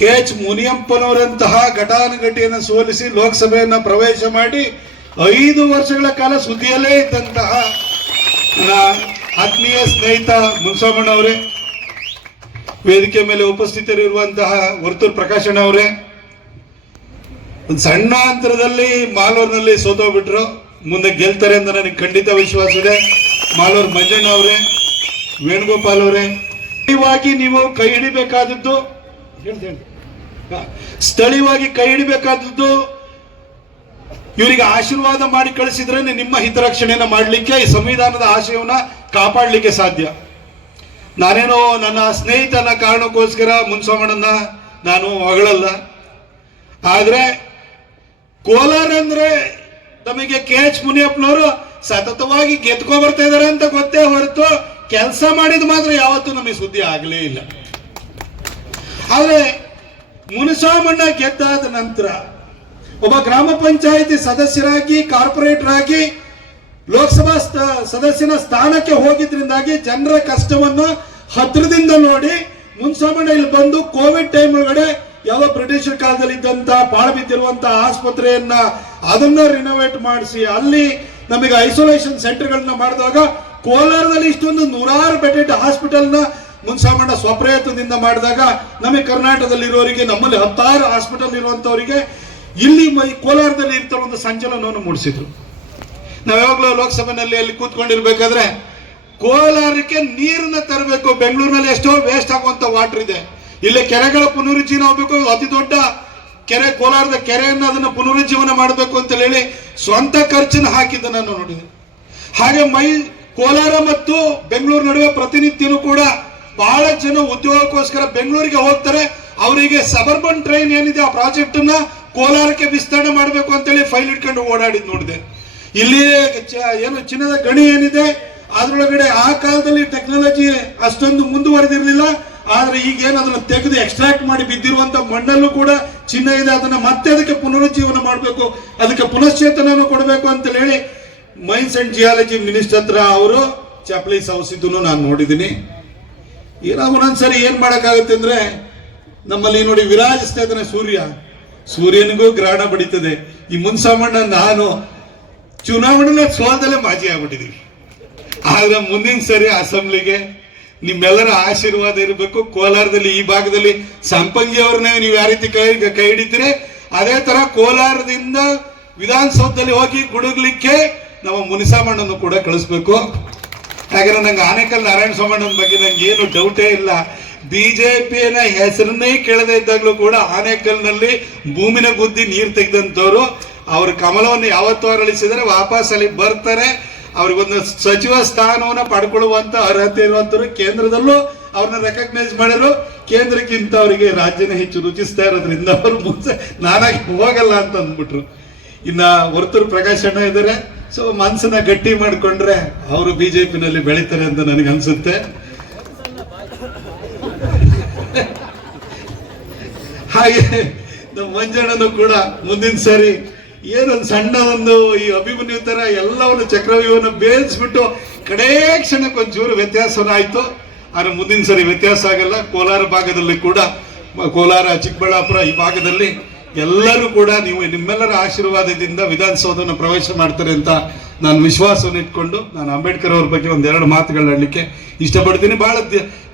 KH ಮುನಿಯಪ್ಪನವರಂತಹ ಘಟಾನುಘಟಿಯನ್ನು ಸೋಲಿಸಿ ಲೋಕಸಭೆಯನ್ನು ಪ್ರವೇಶ ಮಾಡಿ 5 ವರ್ಷಗಳ ಕಾಲ ಸುದ್ದಿಯಲ್ಲೇ ಇದ್ದಂತಹ ನನ್ನ ಆತ್ಮೀಯ ಸ್ನೇಹಿತ ಮುನ್ಸಾಮಣ್ಣ ಅವರೇ, ವೇದಿಕೆ ಮೇಲೆ ಉಪಸ್ಥಿತರಿರುವಂತಹ ವರ್ತೂರ್ ಪ್ರಕಾಶಣ್ಣ ಅವರೇ, ಒಂದು ಸಣ್ಣ ಅಂತರದಲ್ಲಿ ಮಾಲೂರಿನಲ್ಲಿ ಸೋತೋಗ್ಬಿಟ್ರು. ಮುಂದೆ ಗೆಲ್ತಾರೆ ಅಂತ ನನಗೆ ಖಂಡಿತ ವಿಶ್ವಾಸ ಇದೆ. ಮಾಲೂರು ಮಂಜಣ್ಣ ಅವರೇ, ವೇಣುಗೋಪಾಲ್ ಅವರೇ, ಸ್ಥಳೀಯವಾಗಿ ನೀವು ಕೈ ಹಿಡಿಬೇಕಾದದ್ದು ಇವರಿಗೆ ಆಶೀರ್ವಾದ ಮಾಡಿ ಕಳಿಸಿದ್ರೆ ನಿಮ್ಮ ಹಿತರಕ್ಷಣೆಯನ್ನ ಮಾಡಲಿಕ್ಕೆ, ಈ ಸಂವಿಧಾನದ ಆಶಯವನ್ನ ಕಾಪಾಡಲಿಕ್ಕೆ ಸಾಧ್ಯ. ನಾನೇನೋ ನನ್ನ ಸ್ನೇಹಿತನ ಕಾರಣಕ್ಕೋಸ್ಕರ ಮುನ್ಸಾಮಣ್ಣನ ನಾನು ಹೊಗಳಲ್ಲ. ಆದ್ರೆ ಕೋಲಾರ ಅಂದ್ರೆ ನಮಗೆ KH ಮುನಿಯಪ್ಪನವರು ಸತತವಾಗಿ ಗೆದ್ಕೊ ಬರ್ತಾ ಇದಾರೆ ಅಂತ ಗೊತ್ತೇ ಹೊರತು ಕೆಲಸ ಮಾಡಿದ ಮಾತ್ರ ಯಾವತ್ತೂ ನಮಗೆ ಸುದ್ದಿ ಆಗಲೇ ಇಲ್ಲ. ಆದ್ರೆ ಮುನಿಸಾಮಣ್ಣ ಗೆದ್ದಾದ ನಂತರ ಒಬ್ಬ ಗ್ರಾಮ ಪಂಚಾಯಿತಿ ಸದಸ್ಯರಾಗಿ, ಕಾರ್ಪೊರೇಟರ್ ಆಗಿ, ಲೋಕಸಭಾ ಸದಸ್ಯನ ಸ್ಥಾನಕ್ಕೆ ಹೋಗಿದ್ರಿಂದಾಗಿ ಜನರ ಕಷ್ಟವನ್ನು ಹತ್ತಿರದಿಂದ ನೋಡಿ ಮುನಿಸಾಮಣ್ಣ ಇಲ್ಲಿ ಬಂದು ಕೋವಿಡ್ ಟೈಮ್ ಒಳಗಡೆ ಯಾವ ಬ್ರಿಟಿಷರ್ ಕಾಲದಲ್ಲಿ ಇದ್ದಂತ ಪಾಳು ಬಿದ್ದಿರುವಂತಹ ಆಸ್ಪತ್ರೆಯನ್ನ ಅದನ್ನ ರಿನೋವೇಟ್ ಮಾಡಿಸಿ ಅಲ್ಲಿ ನಮಗೆ ಐಸೋಲೇಷನ್ ಸೆಂಟರ್ಗಳನ್ನ ಮಾಡಿದಾಗ ಕೋಲಾರದಲ್ಲಿ ಇಷ್ಟೊಂದು 100 ಬೆಡೆಡ್ ಹಾಸ್ಪಿಟಲ್ನ ಮುನಿಸಾಮಣ್ಣ ಸ್ವಪ್ರಯತ್ನದಿಂದ ಮಾಡಿದಾಗ ನಮಗೆ ಕರ್ನಾಟಕದಲ್ಲಿ ಇರೋರಿಗೆ, ನಮ್ಮಲ್ಲಿ 10 ಹಾಸ್ಪಿಟಲ್ ಇರುವಂತವರಿಗೆ ಇಲ್ಲಿ ಕೋಲಾರದಲ್ಲಿ ಇರ್ತಾರೆ ಒಂದು ಸಂಚಲನವನ್ನು ಮೂಡಿಸಿದ್ರು. ನಾವು ಯಾವಾಗಲೂ ಲೋಕಸಭೆಯಲ್ಲಿ ಅಲ್ಲಿ ಕೂತ್ಕೊಂಡಿರ್ಬೇಕಾದ್ರೆ ಕೋಲಾರಕ್ಕೆ ನೀರನ್ನ ತರಬೇಕು, ಬೆಂಗಳೂರಿನಲ್ಲಿ ಎಷ್ಟೋ ವೇಸ್ಟ್ ಆಗುವಂತ ವಾಟರ್ ಇದೆ, ಇಲ್ಲಿ ಕೆರೆಗಳ ಪುನರುಜ್ಜೀವನ ಹೋಗ್ಬೇಕು, ಅತಿ ದೊಡ್ಡ ಕೆರೆ ಕೋಲಾರದ ಕೆರೆಯನ್ನು ಅದನ್ನು ಪುನರುಜ್ಜೀವನ ಮಾಡಬೇಕು ಅಂತ ಹೇಳಿ ಸ್ವಂತ ಖರ್ಚನ್ನು ಹಾಕಿದ್ದ ನಾನು ನೋಡಿದೆ. ಹಾಗೆ ಕೋಲಾರ ಮತ್ತು ಬೆಂಗಳೂರು ನಡುವೆ ಪ್ರತಿನಿತ್ಯನೂ ಕೂಡ ಬಹಳ ಜನ ಉದ್ಯೋಗಕ್ಕೋಸ್ಕರ ಬೆಂಗಳೂರಿಗೆ ಹೋಗ್ತಾರೆ. ಅವರಿಗೆ ಸಬರ್ಬನ್ ಟ್ರೈನ್ ಏನಿದೆ ಆ ಪ್ರಾಜೆಕ್ಟ್ ಅನ್ನ ಕೋಲಾರಕ್ಕೆ ವಿಸ್ತರಣೆ ಮಾಡಬೇಕು ಅಂತೇಳಿ ಫೈಲ್ ಇಟ್ಕೊಂಡು ಓಡಾಡಿದ್ ನೋಡಿದೆ. ಇಲ್ಲಿ ಏನು ಚಿನ್ನದ ಗಣಿ ಏನಿದೆ ಅದ್ರೊಳಗಡೆ ಆ ಕಾಲದಲ್ಲಿ ಟೆಕ್ನಾಲಜಿ ಅಷ್ಟೊಂದು ಮುಂದುವರೆದಿರಲಿಲ್ಲ. ಆದ್ರೆ ಈಗ ಏನು ಅದನ್ನ ತೆಗೆದು ಎಕ್ಸ್ಟ್ರಾಕ್ಟ್ ಮಾಡಿ ಬಿದ್ದಿರುವಂತ ಮಣ್ಣಲ್ಲೂ ಕೂಡ ಚಿನ್ನ ಇದೆ, ಅದನ್ನ ಮತ್ತೆ ಅದಕ್ಕೆ ಪುನರುಜ್ಜೀವನ ಮಾಡಬೇಕು, ಅದಕ್ಕೆ ಪುನಶ್ಚೇತನ ಕೊಡಬೇಕು ಅಂತ ಹೇಳಿ ಮೈನ್ಸ್ ಅಂಡ್ ಜಿಯಾಲಜಿ ಮಿನಿಸ್ಟರ್ ಹತ್ರ ಅವರು ಚಪ್ಪಲಿ ಸವಸಿದ್ದನ್ನು ನಾನು ನೋಡಿದ್ದೀನಿ. ಏನೋ ಒಂದೊಂದ್ಸರಿ ಏನ್ ಮಾಡಕ್ಕಾಗುತ್ತೆ ಅಂದ್ರೆ ನಮ್ಮಲ್ಲಿ ನೋಡಿ ವಿರಾಜಿಸ್ತಾ ಇದ್ದಾನೆ ಸೂರ್ಯನಿಗೂ ಗ್ರಹಣ ಬಡಿತದೆ. ಈ ಮುನ್ಸಾಮಣ್ಣ ನಾನು ಚುನಾವಣೆ ಸೋಲದಲ್ಲೇ ಮಾಜಿ ಆಗ್ಬಿಟ್ಟಿದೀವಿ. ಆದ್ರೆ ಮುಂದಿನ ಸರಿ ಅಸೆಂಬ್ಲಿಗೆ ನಿಮ್ಮೆಲ್ಲರ ಆಶೀರ್ವಾದ ಇರಬೇಕು. ಕೋಲಾರದಲ್ಲಿ ಈ ಭಾಗದಲ್ಲಿ ಸಂಪಂಗಿ ಅವ್ರನ್ನ ನೀವು ಯಾವ ರೀತಿ ಕೈ ಹಿಡಿತೀರಿ ಅದೇ ತರ ಕೋಲಾರದಿಂದ ವಿಧಾನಸೌಧದಲ್ಲಿ ಹೋಗಿ ಗುಡುಗ್ಲಿಕ್ಕೆ ನಮ್ಮ ಮುನಿಸಾಮಣ್ಣನ್ನು ಕೂಡ ಕಳಿಸ್ಬೇಕು. ಯಾಕಂದ್ರೆ ನಂಗೆ ಆನೇಕಲ್ ನಾರಾಯಣ ಸ್ವಾಮಣ್ಣನ ಬಗ್ಗೆ ನಂಗೆ ಏನು ಡೌಟೇ ಇಲ್ಲ. ಬಿಜೆಪಿಯ ಹೆಸರನ್ನೇ ಕೇಳದೇ ಇದ್ದಾಗಲೂ ಕೂಡ ಆನೇಕಲ್ನಲ್ಲಿ ಭೂಮಿನ ಗುದ್ದಿ ನೀರು ತೆಗೆದಂತವ್ರು ಅವ್ರ ಕಮಲವನ್ನು ಯಾವತ್ತೂ ಅರಳಿಸಿದರೆ ವಾಪಸ್ ಅಲ್ಲಿ ಬರ್ತಾರೆ. ಅವ್ರಿಗೊಂದು ಸಚಿವ ಸ್ಥಾನವನ್ನು ಪಡ್ಕೊಳ್ಳುವಂತ ಅರ್ಹತೆ ಇರುವಂತವ್ರು ಕೇಂದ್ರದಲ್ಲೂ ಅವ್ರನ್ನ ರೆಕಗ್ನೈಸ್ ಮಾಡಿದ್ರು. ಕೇಂದ್ರಕ್ಕಿಂತ ಅವರಿಗೆ ರಾಜ್ಯನೇ ಹೆಚ್ಚು ರುಚಿಸ್ತಾ ಇರೋದ್ರಿಂದ ಅವ್ರು ಮುಂಚೆ ನಾನಾಗಿ ಹೋಗಲ್ಲ ಅಂತ ಅಂದ್ಬಿಟ್ರು. ಇನ್ನ ವರ್ತೂರ್ ಪ್ರಕಾಶಣ್ಣ ಇದ್ದಾರೆ. ಸೊ ಮನಸ್ಸನ್ನ ಗಟ್ಟಿ ಮಾಡ್ಕೊಂಡ್ರೆ ಅವರು ಬಿಜೆಪಿನಲ್ಲಿ ಬೆಳೀತಾರೆ ಅಂತ ನನಗೆ ಅನ್ಸುತ್ತೆ. ಹಾಗೆ ನಮ್ಮ ಮಂಜಣ್ಣನು ಕೂಡ ಮುಂದಿನ ಸಾರಿ ಏನೊಂದು ಸಣ್ಣ ಒಂದು ಈ ಅಭಿಮನ್ಯು ತರ ಎಲ್ಲವನ್ನು ಚಕ್ರವ್ಯೂಹವನ್ನು ಬೇಯಿಸ್ಬಿಟ್ಟು ಕಡೇ ಕ್ಷಣಕ್ಕೆ ಒಂಚೂರು ವ್ಯತ್ಯಾಸನ ಆಯ್ತು. ಆದ್ರೆ ಮುಂದಿನ ಸರಿ ವ್ಯತ್ಯಾಸ ಆಗಲ್ಲ. ಕೋಲಾರ ಭಾಗದಲ್ಲಿ ಕೂಡ, ಕೋಲಾರ, ಚಿಕ್ಕಬಳ್ಳಾಪುರ ಈ ಭಾಗದಲ್ಲಿ ಎಲ್ಲರೂ ಕೂಡ ನೀವು ನಿಮ್ಮೆಲ್ಲರ ಆಶೀರ್ವಾದದಿಂದ ವಿಧಾನಸೌಧವನ್ನು ಪ್ರವೇಶ ಮಾಡ್ತಾರೆ ಅಂತ ನಾನು ವಿಶ್ವಾಸವನ್ನು ಇಟ್ಕೊಂಡು ನಾನು ಅಂಬೇಡ್ಕರ್ ಅವ್ರ ಬಗ್ಗೆ ಒಂದೆರಡು ಮಾತುಗಳನ್ನ ಹೇಳಲಿಕ್ಕೆ ಇಷ್ಟಪಡ್ತೀನಿ. ಬಹಳ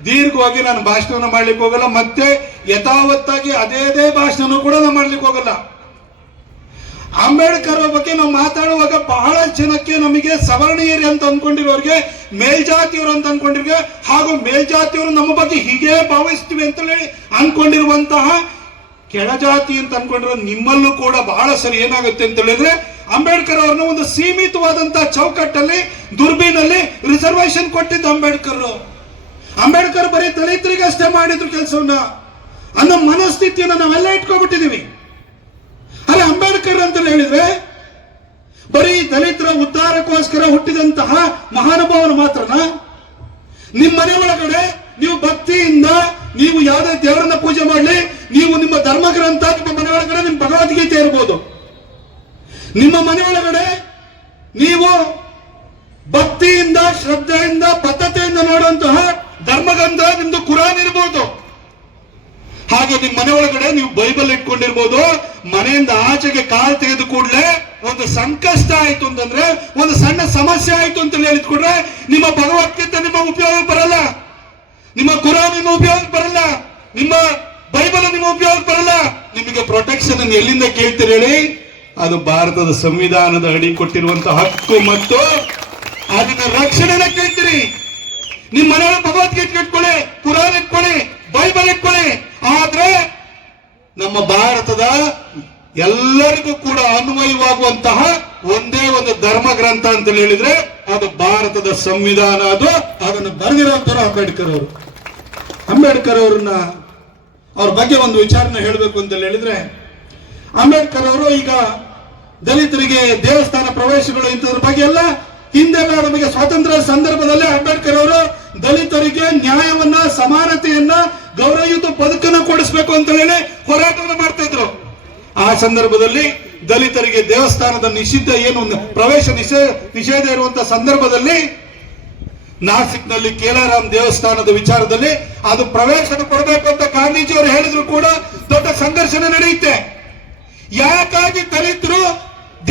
ದೀರ್ಘವಾಗಿ ನಾನು ಭಾಷಣವನ್ನು ಮಾಡ್ಲಿಕ್ಕೆ ಹೋಗಲ್ಲ, ಮತ್ತೆ ಯಥಾವತ್ತಾಗಿ ಅದೇ ಭಾಷಣ ಕೂಡ ನಾನು ಮಾಡ್ಲಿಕ್ಕೆ ಹೋಗಲ್ಲ. ಅಂಬೇಡ್ಕರ್ ಬಗ್ಗೆ ನಾವು ಮಾತಾಡುವಾಗ ಬಹಳ ಜನಕ್ಕೆ ನಮಗೆ ಸವರ್ಣೀಯರು ಅಂತ ಅನ್ಕೊಂಡಿರೋರಿಗೆ, ಮೇಲ್ಜಾತಿಯವರು ಅಂತ ಅನ್ಕೊಂಡಿರೋ, ಹಾಗೂ ಮೇಲ್ಜಾತಿಯವರು ನಮ್ಮ ಬಗ್ಗೆ ಹೀಗೆ ಭಾವಿಸ್ತೀವಿ ಅಂತ ಹೇಳಿ ಅನ್ಕೊಂಡಿರುವಂತಹ ಕೆಳಜಾತಿ ಅಂತ ಅನ್ಕೊಂಡಿರೋ ನಿಮ್ಮಲ್ಲೂ ಕೂಡ ಬಹಳ ಸರಿ ಏನಾಗುತ್ತೆ ಅಂತ ಹೇಳಿದ್ರೆ ಅಂಬೇಡ್ಕರ್ ಅವ್ರನ್ನ ಒಂದು ಸೀಮಿತವಾದಂತಹ ಚೌಕಟ್ಟಲ್ಲಿ ದುರ್ಬಿನಲ್ಲಿ ರಿಸರ್ವೇಶನ್ ಕೊಟ್ಟಿದ್ದು ಅಂಬೇಡ್ಕರ್ ಬರೀ ದಲಿತರಿಗೆ ಅಷ್ಟೇ ಮಾಡಿದ್ರು ಕೆಲಸವನ್ನ ಅನ್ನೋ ಮನಸ್ಥಿತಿಯನ್ನ ನಾವೆಲ್ಲ ಇಟ್ಕೊಬಿಟ್ಟಿದೀವಿ. ಅರೆ ಅಂಬೇಡ್ಕರ್ ಅಂತ ಹೇಳಿದ್ರೆ ಬರೀ ದಲಿತರ ಉದ್ಧಾರಕ್ಕೋಸ್ಕರ ಹುಟ್ಟಿದಂತಹ ಮಹಾನುಭಾವರು ಮಾತ್ರನ? ನಿಮ್ಮ ಮನೆ ಒಳಗಡೆ ನೀವು ಭಕ್ತಿಯಿಂದ ನೀವು ಯಾವುದೇ ದೇವರನ್ನ ಪೂಜೆ ಮಾಡಲಿ, ನೀವು ನಿಮ್ಮ ಧರ್ಮ ಗ್ರಂಥ ನಿಮ್ಮ ಮನೆ ಒಳಗಡೆ ನಿಮ್ಮ ಭಗವದ್ಗೀತೆ ಇರ್ಬೋದು, ನಿಮ್ಮ ಮನೆ ಒಳಗಡೆ ನೀವು ಭಕ್ತಿಯಿಂದ, ಶ್ರದ್ಧೆಯಿಂದ, ಬದ್ಧತೆಯಿಂದ ನೋಡುವಂತಹ ಧರ್ಮಗ್ರಂಥ ನಿಮ್ದು ಕುರಾನ್ ಇರ್ಬೋದು. ಹಾಗೆ ನಿಮ್ಮ ಮನೆ ಒಳಗಡೆ ನೀವು ಬೈಬಲ್ ಇಟ್ಕೊಂಡಿರ್ಬೋದು. ಮನೆಯಿಂದ ಆಚೆಗೆ ಕಾಲು ತೆಗೆದು ಕೂಡಲೇ ಒಂದು ಸಂಕಷ್ಟ ಆಯ್ತು ಅಂತಂದ್ರೆ, ಒಂದು ಸಣ್ಣ ಸಮಸ್ಯೆ ಆಯ್ತು ಅಂತ ಹೇಳಿದ್ಕೊಡ್ರೆ, ನಿಮ್ಮ ಭಗವದ್ಗೀತೆ ನಿಮ್ಮ ಉಪಯೋಗ ಬರಲ್ಲ, ನಿಮ್ಮ ಕುರಾನ್ ನಿಮ್ಮ ಉಪಯೋಗ ಬರಲ್ಲ, ನಿಮ್ಮ ಬೈಬಲ್ ನಿಮ್ಮ ಉಪಯೋಗ ಬರಲ್ಲ. ನಿಮಗೆ ಪ್ರೊಟೆಕ್ಷನ್ ಅನ್ನು ಎಲ್ಲಿಂದ ಕೇಳ್ತೀರಿ ಹೇಳಿ? ಅದು ಭಾರತದ ಸಂವಿಧಾನದ ಅಡಿ ಕೊಟ್ಟಿರುವಂತಹ ಹಕ್ಕು ಮತ್ತು ಅದನ್ನ ರಕ್ಷಣೆನ ಕೇಳ್ತೀರಿ. ನಿಮ್ಮ ಮನೆಯೊಳಗೆ ಭಗವದ್ಗೀತೆ ಇಟ್ಕೊಳ್ಳಿ, ಕುರಾನ್ ಇಟ್ಕೊಳ್ಳಿ, ಬೈಬಲ್ ಇಟ್ಕೊಳ್ಳಿ. ಆದ್ರೆ ನಮ್ಮ ಭಾರತದ ಎಲ್ಲರಿಗೂ ಕೂಡ ಅನ್ವಯವಾಗುವಂತಹ ಒಂದೇ ಒಂದು ಧರ್ಮ ಗ್ರಂಥ ಅಂತ ಹೇಳಿದ್ರೆ ಅದು ಭಾರತದ ಸಂವಿಧಾನ. ಅದನ್ನು ಬರೆದಿರುವಂತರು ಅಂಬೇಡ್ಕರ್ ಅವ್ರನ್ನ ಅವ್ರ ಬಗ್ಗೆ ಒಂದು ವಿಚಾರನ ಹೇಳಬೇಕು ಅಂತ ಹೇಳಿದ್ರೆ, ಅಂಬೇಡ್ಕರ್ ಅವರು ಈಗ ದಲಿತರಿಗೆ ದೇವಸ್ಥಾನ ಪ್ರವೇಶಗಳು ಇಂಥದ್ರ ಬಗ್ಗೆ ಎಲ್ಲ ಹಿಂದೆಲ್ಲ ನಮಗೆ ಸ್ವಾತಂತ್ರ್ಯ ಸಂದರ್ಭದಲ್ಲೇ ಅಂಬೇಡ್ಕರ್ ಅವರು ದಲಿತರಿಗೆ ನ್ಯಾಯವನ್ನ, ಸಮಾನತೆಯನ್ನ, ಗೌರವಯುತ ಬದುಕನ್ನು ಕೊಡಿಸಬೇಕು ಅಂತ ಹೇಳಿ ಹೋರಾಟವನ್ನು ಮಾಡ್ತಾ ಇದ್ರು. ಆ ಸಂದರ್ಭದಲ್ಲಿ ದಲಿತರಿಗೆ ದೇವಸ್ಥಾನದ ಪ್ರವೇಶ ನಿಷೇಧ ಇರುವಂತಹ ಸಂದರ್ಭದಲ್ಲಿ ನಾಸಿಕ್ನಲ್ಲಿ ಕೇಲಾರಾಮ್ ದೇವಸ್ಥಾನದ ವಿಚಾರದಲ್ಲಿ ಅದು ಪ್ರವೇಶ ಕೊಡಬೇಕು ಅಂತ ಗಾಂಧೀಜಿ ಅವರು ಹೇಳಿದ್ರು ಕೂಡ ದೊಡ್ಡ ಸಂಘರ್ಷಣೆ ನಡೆಯುತ್ತೆ. ಯಾಕಾಗಿ ದಲಿತರು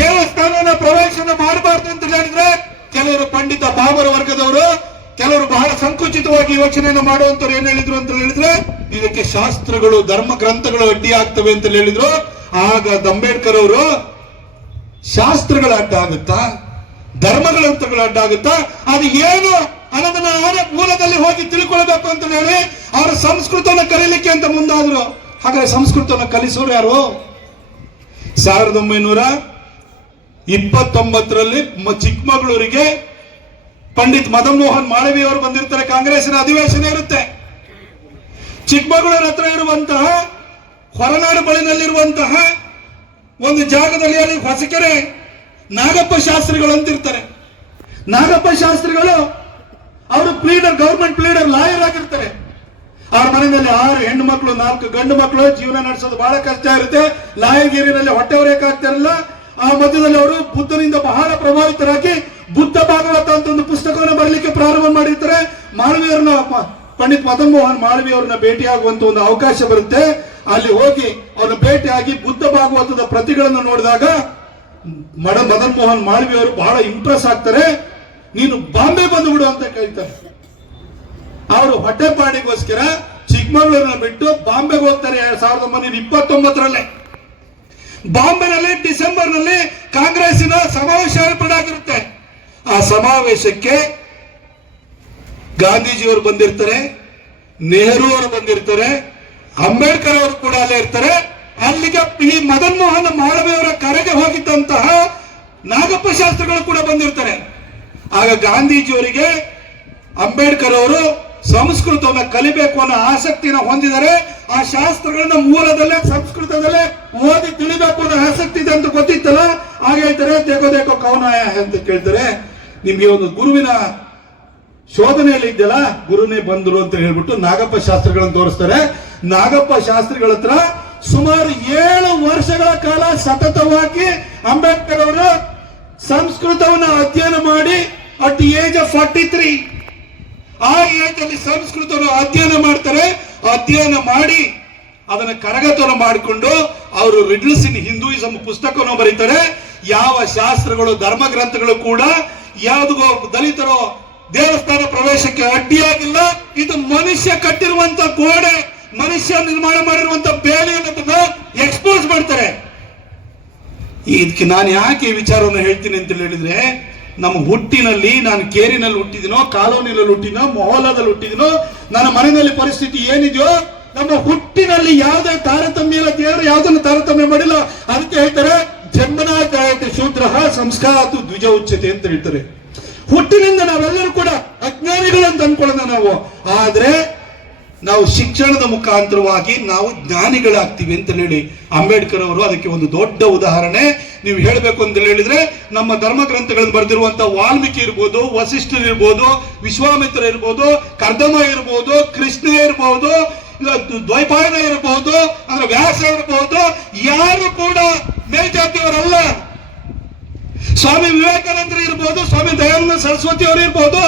ದೇವಸ್ಥಾನದ ಪ್ರವೇಶನ ಮಾಡಬಾರ್ದು ಅಂತ ಹೇಳಿದ್ರೆ, ಕೆಲವರು ಪಂಡಿತ ಬಾಬರ ವರ್ಗದವರು, ಕೆಲವರು ಬಹಳ ಸಂಕುಚಿತವಾಗಿ ಯೋಚನೆಯನ್ನು ಮಾಡುವಂತವ್ರು ಏನ್ ಹೇಳಿದ್ರು ಅಂತ ಹೇಳಿದ್ರೆ, ಇದಕ್ಕೆ ಶಾಸ್ತ್ರಗಳು, ಧರ್ಮ ಗ್ರಂಥಗಳು ಅಡ್ಡಿ ಆಗ್ತವೆ ಅಂತ ಹೇಳಿದ್ರು. ಆಗ ಅಂಬೇಡ್ಕರ್ ಅವರು ಶಾಸ್ತ್ರಗಳ ಅಡ್ಡ ಆಗುತ್ತಾ, ಧರ್ಮ ಗ್ರಂಥಗಳ ಅಡ್ಡ ಆಗುತ್ತಾ, ಅದು ಏನು ಅನ್ನೋದನ್ನ ಅವರ ಮೂಲದಲ್ಲಿ ಹೋಗಿ ತಿಳ್ಕೊಳ್ಬೇಕು ಅಂತ ಹೇಳಿ ಅವರ ಸಂಸ್ಕೃತವನ್ನು ಕಲೀಲಿಕ್ಕೆ ಅಂತ ಮುಂದಾದ್ರು. ಹಾಗಾದ್ರೆ ಸಂಸ್ಕೃತವನ್ನು ಕಲಿಸೋರು ಯಾರು? 1929ರಲ್ಲಿ ಚಿಕ್ಕಮಗಳೂರಿಗೆ ಪಂಡಿತ್ ಮದನ್ ಮೋಹನ್ ಮಾಳವೀಯ ಅವರು ಬಂದಿರ್ತಾರೆ. ಕಾಂಗ್ರೆಸ್ಸಿನ ಅಧಿವೇಶನ ಇರುತ್ತೆ. ಚಿಕ್ಕಮಗಳೂರು ಹತ್ರ ಇರುವಂತಹ ಹೊರನಾಡು ಬಳಿನಲ್ಲಿರುವಂತಹ ಒಂದು ಜಾಗದಲ್ಲಿ ಅಲ್ಲಿ ಹೊಸಕೆರೆ ನಾಗಪ್ಪ ಶಾಸ್ತ್ರಿಗಳು ಅಂತಿರ್ತಾರೆ. ನಾಗಪ್ಪ ಶಾಸ್ತ್ರಿಗಳು ಅವರು ಪ್ಲೀಡರ್, ಗವರ್ಮೆಂಟ್ ಪ್ಲೀಡರ್, ಲಾಯರ್ ಆಗಿರ್ತಾರೆ. ಅವ್ರ ಮನೆಯಲ್ಲಿ 6 ಹೆಣ್ಣು ಮಕ್ಕಳು, 4 ಗಂಡು ಮಕ್ಕಳು. ಜೀವನ ನಡೆಸೋದು ಬಹಳ ಕಷ್ಟ ಇರುತ್ತೆ. ಲಾಯರ್ಗಿರಿನಲ್ಲಿ ಹೊಟ್ಟೆ ಹೊರೆಯಕ್ಕಾಗ್ತಿರಲ್ಲ. ಆ ಮಧ್ಯದಲ್ಲಿ ಅವರು ಬುದ್ಧನಿಂದ ಬಹಳ ಪ್ರಭಾವಿತರಾಗಿ ಬುದ್ಧ ಭಾಗವತ ಅಂತ ಒಂದು ಪುಸ್ತಕವನ್ನು ಬರಲಿಕ್ಕೆ ಪ್ರಾರಂಭ ಮಾಡಿರ್ತಾರೆ. ಮಾಳವೀಯವ್ರನ್ನ, ಪಂಡಿತ್ ಮದನ್ ಮೋಹನ್ ಮಾಳವೀಯ ಅವ್ರನ್ನ ಭೇಟಿಯಾಗುವಂತ ಒಂದು ಅವಕಾಶ ಬರುತ್ತೆ. ಅಲ್ಲಿ ಹೋಗಿ ಅವ್ರನ್ನ ಭೇಟಿಯಾಗಿ ಬುದ್ಧ ಭಾಗವತದ ಪ್ರತಿಗಳನ್ನು ನೋಡಿದಾಗ ಮದನ್ ಮೋಹನ್ ಮಾಳವೀಯ ಅವರು ಬಹಳ ಇಂಪ್ರೆಸ್ ಆಗ್ತಾರೆ. ನೀನು ಬಾಂಬೆ ಬಂದು ಬಿಡು ಅಂತ ಕೇಳ್ತಾರೆ. ಅವರು ಹೊಟ್ಟೆಪಾಡಿಗೋಸ್ಕರ ಚಿಕ್ಕಮಗಳೂರನ್ನ ಬಿಟ್ಟು ಬಾಂಬೆಗೆ ಹೋಗ್ತಾರೆ. 1929ರಲ್ಲಿ ಬಾಂಬೆನಲ್ಲಿ ಡಿಸೆಂಬರ್ನಲ್ಲಿ ಕಾಂಗ್ರೆಸ್ಸಿನ ಸಮಾವೇಶ ಏರ್ಪಡಾಗಿರುತ್ತೆ. ಆ ಸಮಾವೇಶಕ್ಕೆ ಗಾಂಧೀಜಿಯವರು ಬಂದಿರ್ತಾರೆ, ನೆಹರು ಅವರು ಬಂದಿರ್ತಾರೆ, ಅಂಬೇಡ್ಕರ್ ಅವರು ಕೂಡ ಅಲ್ಲೇ ಇರ್ತಾರೆ. ಅಲ್ಲಿಗೆ ಈ ಮದನ್ ಮೋಹನ್ ಮಾಳವೀಯ ಅವರ ಕರೆಗೆ ಹೋಗಿದ್ದಂತಹ ನಾಗಪ್ಪ ಶಾಸ್ತ್ರಿಗಳು ಕೂಡ ಬಂದಿರ್ತಾರೆ. ಆಗ ಗಾಂಧೀಜಿಯವರಿಗೆ ಅಂಬೇಡ್ಕರ್ ಅವರು ಸಂಸ್ಕೃತವನ್ನು ಕಲಿಬೇಕು ಅನ್ನೋ ಆಸಕ್ತಿಯನ್ನು ಹೊಂದಿದ್ದಾರೆ. ಆ ಶಾಸ್ತ್ರಗಳನ್ನ ಮೂಲದಲ್ಲೇ ಸಂಸ್ಕೃತದಲ್ಲೇ ಓದಿ ತಿಳಿಬೇಕು ಅನ್ನೋ ಆಸಕ್ತಿ ಇದೆ ಅಂತ ಗೊತ್ತಿತ್ತಲ್ಲ. ಆಗ ಹೇಳ್ತಾರೆ, ದೇಖೋ ಕವನಾಯ ಅಂತ ಕೇಳ್ತಾರೆ, ನಿಮ್ಗೆ ಒಂದು ಗುರುವಿನ ಶೋಧನೆಯಲ್ಲಿ ಇದೆಯಲ್ಲ, ಗುರುನೇ ಬಂದರು ಅಂತ ಹೇಳ್ಬಿಟ್ಟು ನಾಗಪ್ಪ ಶಾಸ್ತ್ರಿಗಳನ್ನು ತೋರಿಸ್ತಾರೆ. ನಾಗಪ್ಪ ಶಾಸ್ತ್ರಿಗಳ ಹತ್ರ ಸುಮಾರು 7 ವರ್ಷಗಳ ಕಾಲ ಸತತವಾಗಿ ಅಂಬೇಡ್ಕರ್ ಅವರು ಸಂಸ್ಕೃತವನ್ನು ಅಧ್ಯಯನ ಮಾಡಿ ಅಟ್ ದಿ ಏಜ್ ಆಫ್ 43 ಆ ಏಜ್ ಅಲ್ಲಿ ಸಂಸ್ಕೃತವನ್ನು ಅಧ್ಯಯನ ಮಾಡ್ತಾರೆ. ಅಧ್ಯಯನ ಮಾಡಿ ಅದನ್ನ ಕರಗತವನ್ನು ಮಾಡಿಕೊಂಡು ಅವರು ರಿಡ್ಲ್ಸ್ ಇನ್ ಹಿಂದೂಯಿಸಂ ಪುಸ್ತಕವನ್ನು ಬರೀತಾರೆ. ಯಾವ ಶಾಸ್ತ್ರಗಳು, ಧರ್ಮ ಗ್ರಂಥಗಳು ಕೂಡ ಯಾವುದೋ ದಲಿತರು ದೇವಸ್ಥಾನ ಪ್ರವೇಶಕ್ಕೆ ಅಡ್ಡಿಯಾಗಿಲ್ಲ. ಇದು ಮನುಷ್ಯ ಕಟ್ಟಿರುವಂತ ಗೋಡೆ, ಮನುಷ್ಯ ನಿರ್ಮಾಣ ಮಾಡಿರುವಂತ ಬೇಲಿಯನ್ನು ಎಕ್ಸ್ಪೋಸ್ ಮಾಡ್ತಾರೆ. ಇದಕ್ಕೆ ನಾನು ಯಾಕೆ ಈ ವಿಚಾರವನ್ನು ಹೇಳ್ತೀನಿ ಅಂತ ಹೇಳಿದ್ರೆ, ನಮ್ಮ ಹುಟ್ಟಿನಲ್ಲಿ, ನಾನು ಕೇರಿನಲ್ಲಿ ಹುಟ್ಟಿದಿನೋ, ಕಾಲೋನಿನಲ್ಲಿ ಹುಟ್ಟಿನೋ, ಮೊಹಲ್ಲಾದಲ್ಲಿ ಹುಟ್ಟಿದಿನೋ, ನನ್ನ ಮನೆಯಲ್ಲಿ ಪರಿಸ್ಥಿತಿ ಏನಿದೆಯೋ, ನಮ್ಮ ಹುಟ್ಟಿನಲ್ಲಿ ಯಾವುದೇ ತಾರತಮ್ಯ ಇಲ್ಲ. ದೇವರು ಯಾವುದನ್ನು ತಾರತಮ್ಯ ಮಾಡಿಲ್ಲ. ಅದಕ್ಕೆ ಹೇಳ್ತಾರೆ, ಜನ್ಮನಾ ಜಾಯತೆ ಶೂದ್ರ ಸಂಸ್ಕಾರತು ದ್ವಿಜ ಉಚ್ಯತೆ ಅಂತ ಹೇಳ್ತಾರೆ. ಹುಟ್ಟಿನಿಂದ ನಾವೆಲ್ಲರೂ ಕೂಡ ಅಜ್ಞಾನಿಗಳು ಅಂತ ಅನ್ಕೊಳ್ಳೋಣ ನಾವು. ಆದ್ರೆ ನಾವು ಶಿಕ್ಷಣದ ಮುಖಾಂತರವಾಗಿ ನಾವು ಜ್ಞಾನಿಗಳಾಗ್ತೀವಿ ಅಂತ ಹೇಳಿ ಅಂಬೇಡ್ಕರ್ ಅವರು ಅದಕ್ಕೆ ಒಂದು ದೊಡ್ಡ ಉದಾಹರಣೆ. ನೀವು ಹೇಳಬೇಕು ಅಂತ ಹೇಳಿದ್ರೆ, ನಮ್ಮ ಧರ್ಮ ಗ್ರಂಥಗಳನ್ನು ಬರೆದಿರುವಂತಹ ವಾಲ್ಮೀಕಿ ಇರ್ಬೋದು, ವಸಿಷ್ಠರು ಇರ್ಬೋದು, ವಿಶ್ವಾಮಿತ್ರ ಇರ್ಬೋದು, ಕರ್ದಮ ಇರ್ಬೋದು, ಕೃಷ್ಣ ಇರ್ಬೋದು, ದ್ವೈಪಾಯನ ಇರಬಹುದು, ಅಂದ್ರೆ ವ್ಯಾಸ ಇರಬಹುದು, ಯಾರು ಕೂಡ ಮೇಲ್ಜಾತಿಯವರಲ್ಲ. ಸ್ವಾಮಿ ವಿವೇಕಾನಂದ ಇರ್ಬೋದು, ಸ್ವಾಮಿ ದಯಾನಂದ ಸರಸ್ವತಿ ಅವರು ಇರ್ಬೋದು,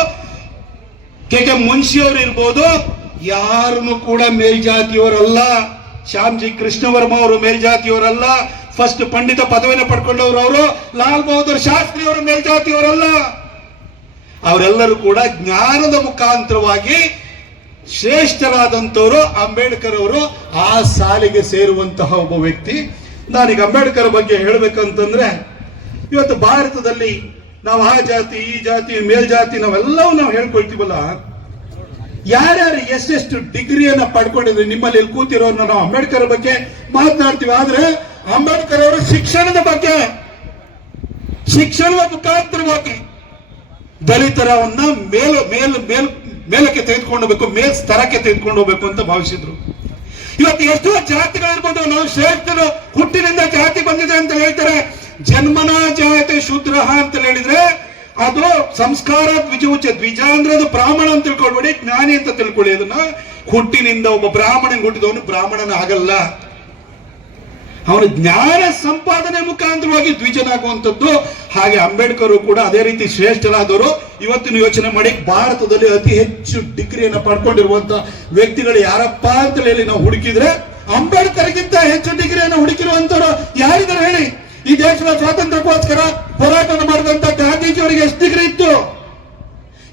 ಕೆ ಮುನ್ಷಿ ಅವರು ಇರ್ಬೋದು, ಯಾರನ್ನು ಕೂಡ ಮೇಲ್ಜಾತಿಯವರಲ್ಲ. ಶ್ಯಾಮ್ಜಿ ಕೃಷ್ಣ ವರ್ಮ ಅವರು ಮೇಲ್ಜಾತಿಯವರಲ್ಲ, ಫಸ್ಟ್ ಪಂಡಿತ ಪದವಿನ ಪಡ್ಕೊಂಡವರು ಅವರು, ಲಾಲ್ ಬಹದ್ದೂರ್ ಶಾಸ್ತ್ರಿ ಅವರು ಮೇಲ್ಜಾತಿಯವರಲ್ಲ. ಅವರೆಲ್ಲರೂ ಕೂಡ ಜ್ಞಾನದ ಮುಖಾಂತರವಾಗಿ ಶ್ರೇಷ್ಠರಾದಂಥವರು ಅಂಬೇಡ್ಕರ್ ಅವರು ಆ ಸಾಲಿಗೆ ಸೇರುವಂತಹ ಒಬ್ಬ ವ್ಯಕ್ತಿ. ನಾನೀಗ ಅಂಬೇಡ್ಕರ್ ಬಗ್ಗೆ ಹೇಳ್ಬೇಕಂತಂದ್ರೆ, ಇವತ್ತು ಭಾರತದಲ್ಲಿ ನಾವು ಆ ಜಾತಿ ಈ ಜಾತಿ ಮೇಲ್ಜಾತಿ ನಾವೆಲ್ಲವೂ ನಾವು ಹೇಳ್ಕೊಳ್ತೀವಲ್ಲ, ಯಾರ್ಯಾರು ಎಷ್ಟೆಷ್ಟು ಡಿಗ್ರಿಯನ್ನ ಪಡ್ಕೊಂಡಿದ್ರೆ ನಿಮ್ಮಲ್ಲಿ ಇಲ್ಲಿ ಕೂತಿರೋರ್ನ ನಾವು ಅಂಬೇಡ್ಕರ್ ಬಗ್ಗೆ ಮಾತನಾಡ್ತೀವಿ. ಆದ್ರೆ ಅಂಬೇಡ್ಕರ್ ಅವರು ಶಿಕ್ಷಣದ ಬಗ್ಗೆ, ಶಿಕ್ಷಣದ ಮುಖಾಂತರವಾಗಿ ದಲಿತರವನ್ನ ಮೇಲಕ್ಕೆ ತೆಗೆದುಕೊಂಡು ಹೋಗ್ಬೇಕು, ಮೇಲ್ ಸ್ತರಕ್ಕೆ ತೆಗೆದುಕೊಂಡು ಹೋಗ್ಬೇಕು ಅಂತ ಭಾವಿಸಿದ್ರು. ಇವತ್ತು ಎಷ್ಟೋ ಜಾತಿಗಳಿರ್ಬೋದು, ನಾವು ಶ್ರೇಷ್ಠರು, ಹುಟ್ಟಿನಿಂದ ಜಾತಿ ಬಂದಿದೆ ಅಂತ ಹೇಳ್ತಾರೆ. ಜನ್ಮನ ಜಾತಿ ಶೂದ್ರ ಅಂತ ಹೇಳಿದ್ರೆ ಅದು ಸಂಸ್ಕಾರ ದ್ವಿಜ ಅಂದ್ರೆ ಅದು ಬ್ರಾಹ್ಮಣ ಅಂತ ತಿಳ್ಕೊಳ್ಬೇಡಿ, ಜ್ಞಾನಿ ಅಂತ ತಿಳ್ಕೊಳ್ಳಿ. ಅದನ್ನ ಹುಟ್ಟಿನಿಂದ ಒಬ್ಬ ಬ್ರಾಹ್ಮಣನ್ ಹುಟ್ಟಿದವನು ಬ್ರಾಹ್ಮಣನ ಆಗಲ್ಲ, ಅವನು ಜ್ಞಾನ ಸಂಪಾದನೆ ಮುಖಾಂತರವಾಗಿ ದ್ವಿಜನಾಗುವಂಥದ್ದು. ಹಾಗೆ ಅಂಬೇಡ್ಕರ್ ಕೂಡ ಅದೇ ರೀತಿ ಶ್ರೇಷ್ಠರಾದವರು. ಇವತ್ತಿನ ಯೋಚನೆ ಮಾಡಿ, ಭಾರತದಲ್ಲಿ ಅತಿ ಹೆಚ್ಚು ಡಿಗ್ರಿಯನ್ನು ಪಡ್ಕೊಂಡಿರುವಂತ ವ್ಯಕ್ತಿಗಳು ಯಾರಪ್ಪ ಅಂತ ಹೇಳಿ ನಾವು ಹುಡುಕಿದ್ರೆ ಅಂಬೇಡ್ಕರ್ಗಿಂತ ಹೆಚ್ಚು ಡಿಗ್ರಿಯನ್ನು ಹುಡುಕಿರುವಂತವ್ರು ಯಾರಿದ್ದಾರೆ ಹೇಳಿ? ಈ ದೇಶದ ಸ್ವಾತಂತ್ರ್ಯಕ್ಕೋಸ್ಕರ ಹೋರಾಟವನ್ನು ಮಾಡಿದಂತ ಗಾಂಧೀಜಿಯವರಿಗೆ ಎಷ್ಟು ಡಿಗ್ರಿ ಇತ್ತು?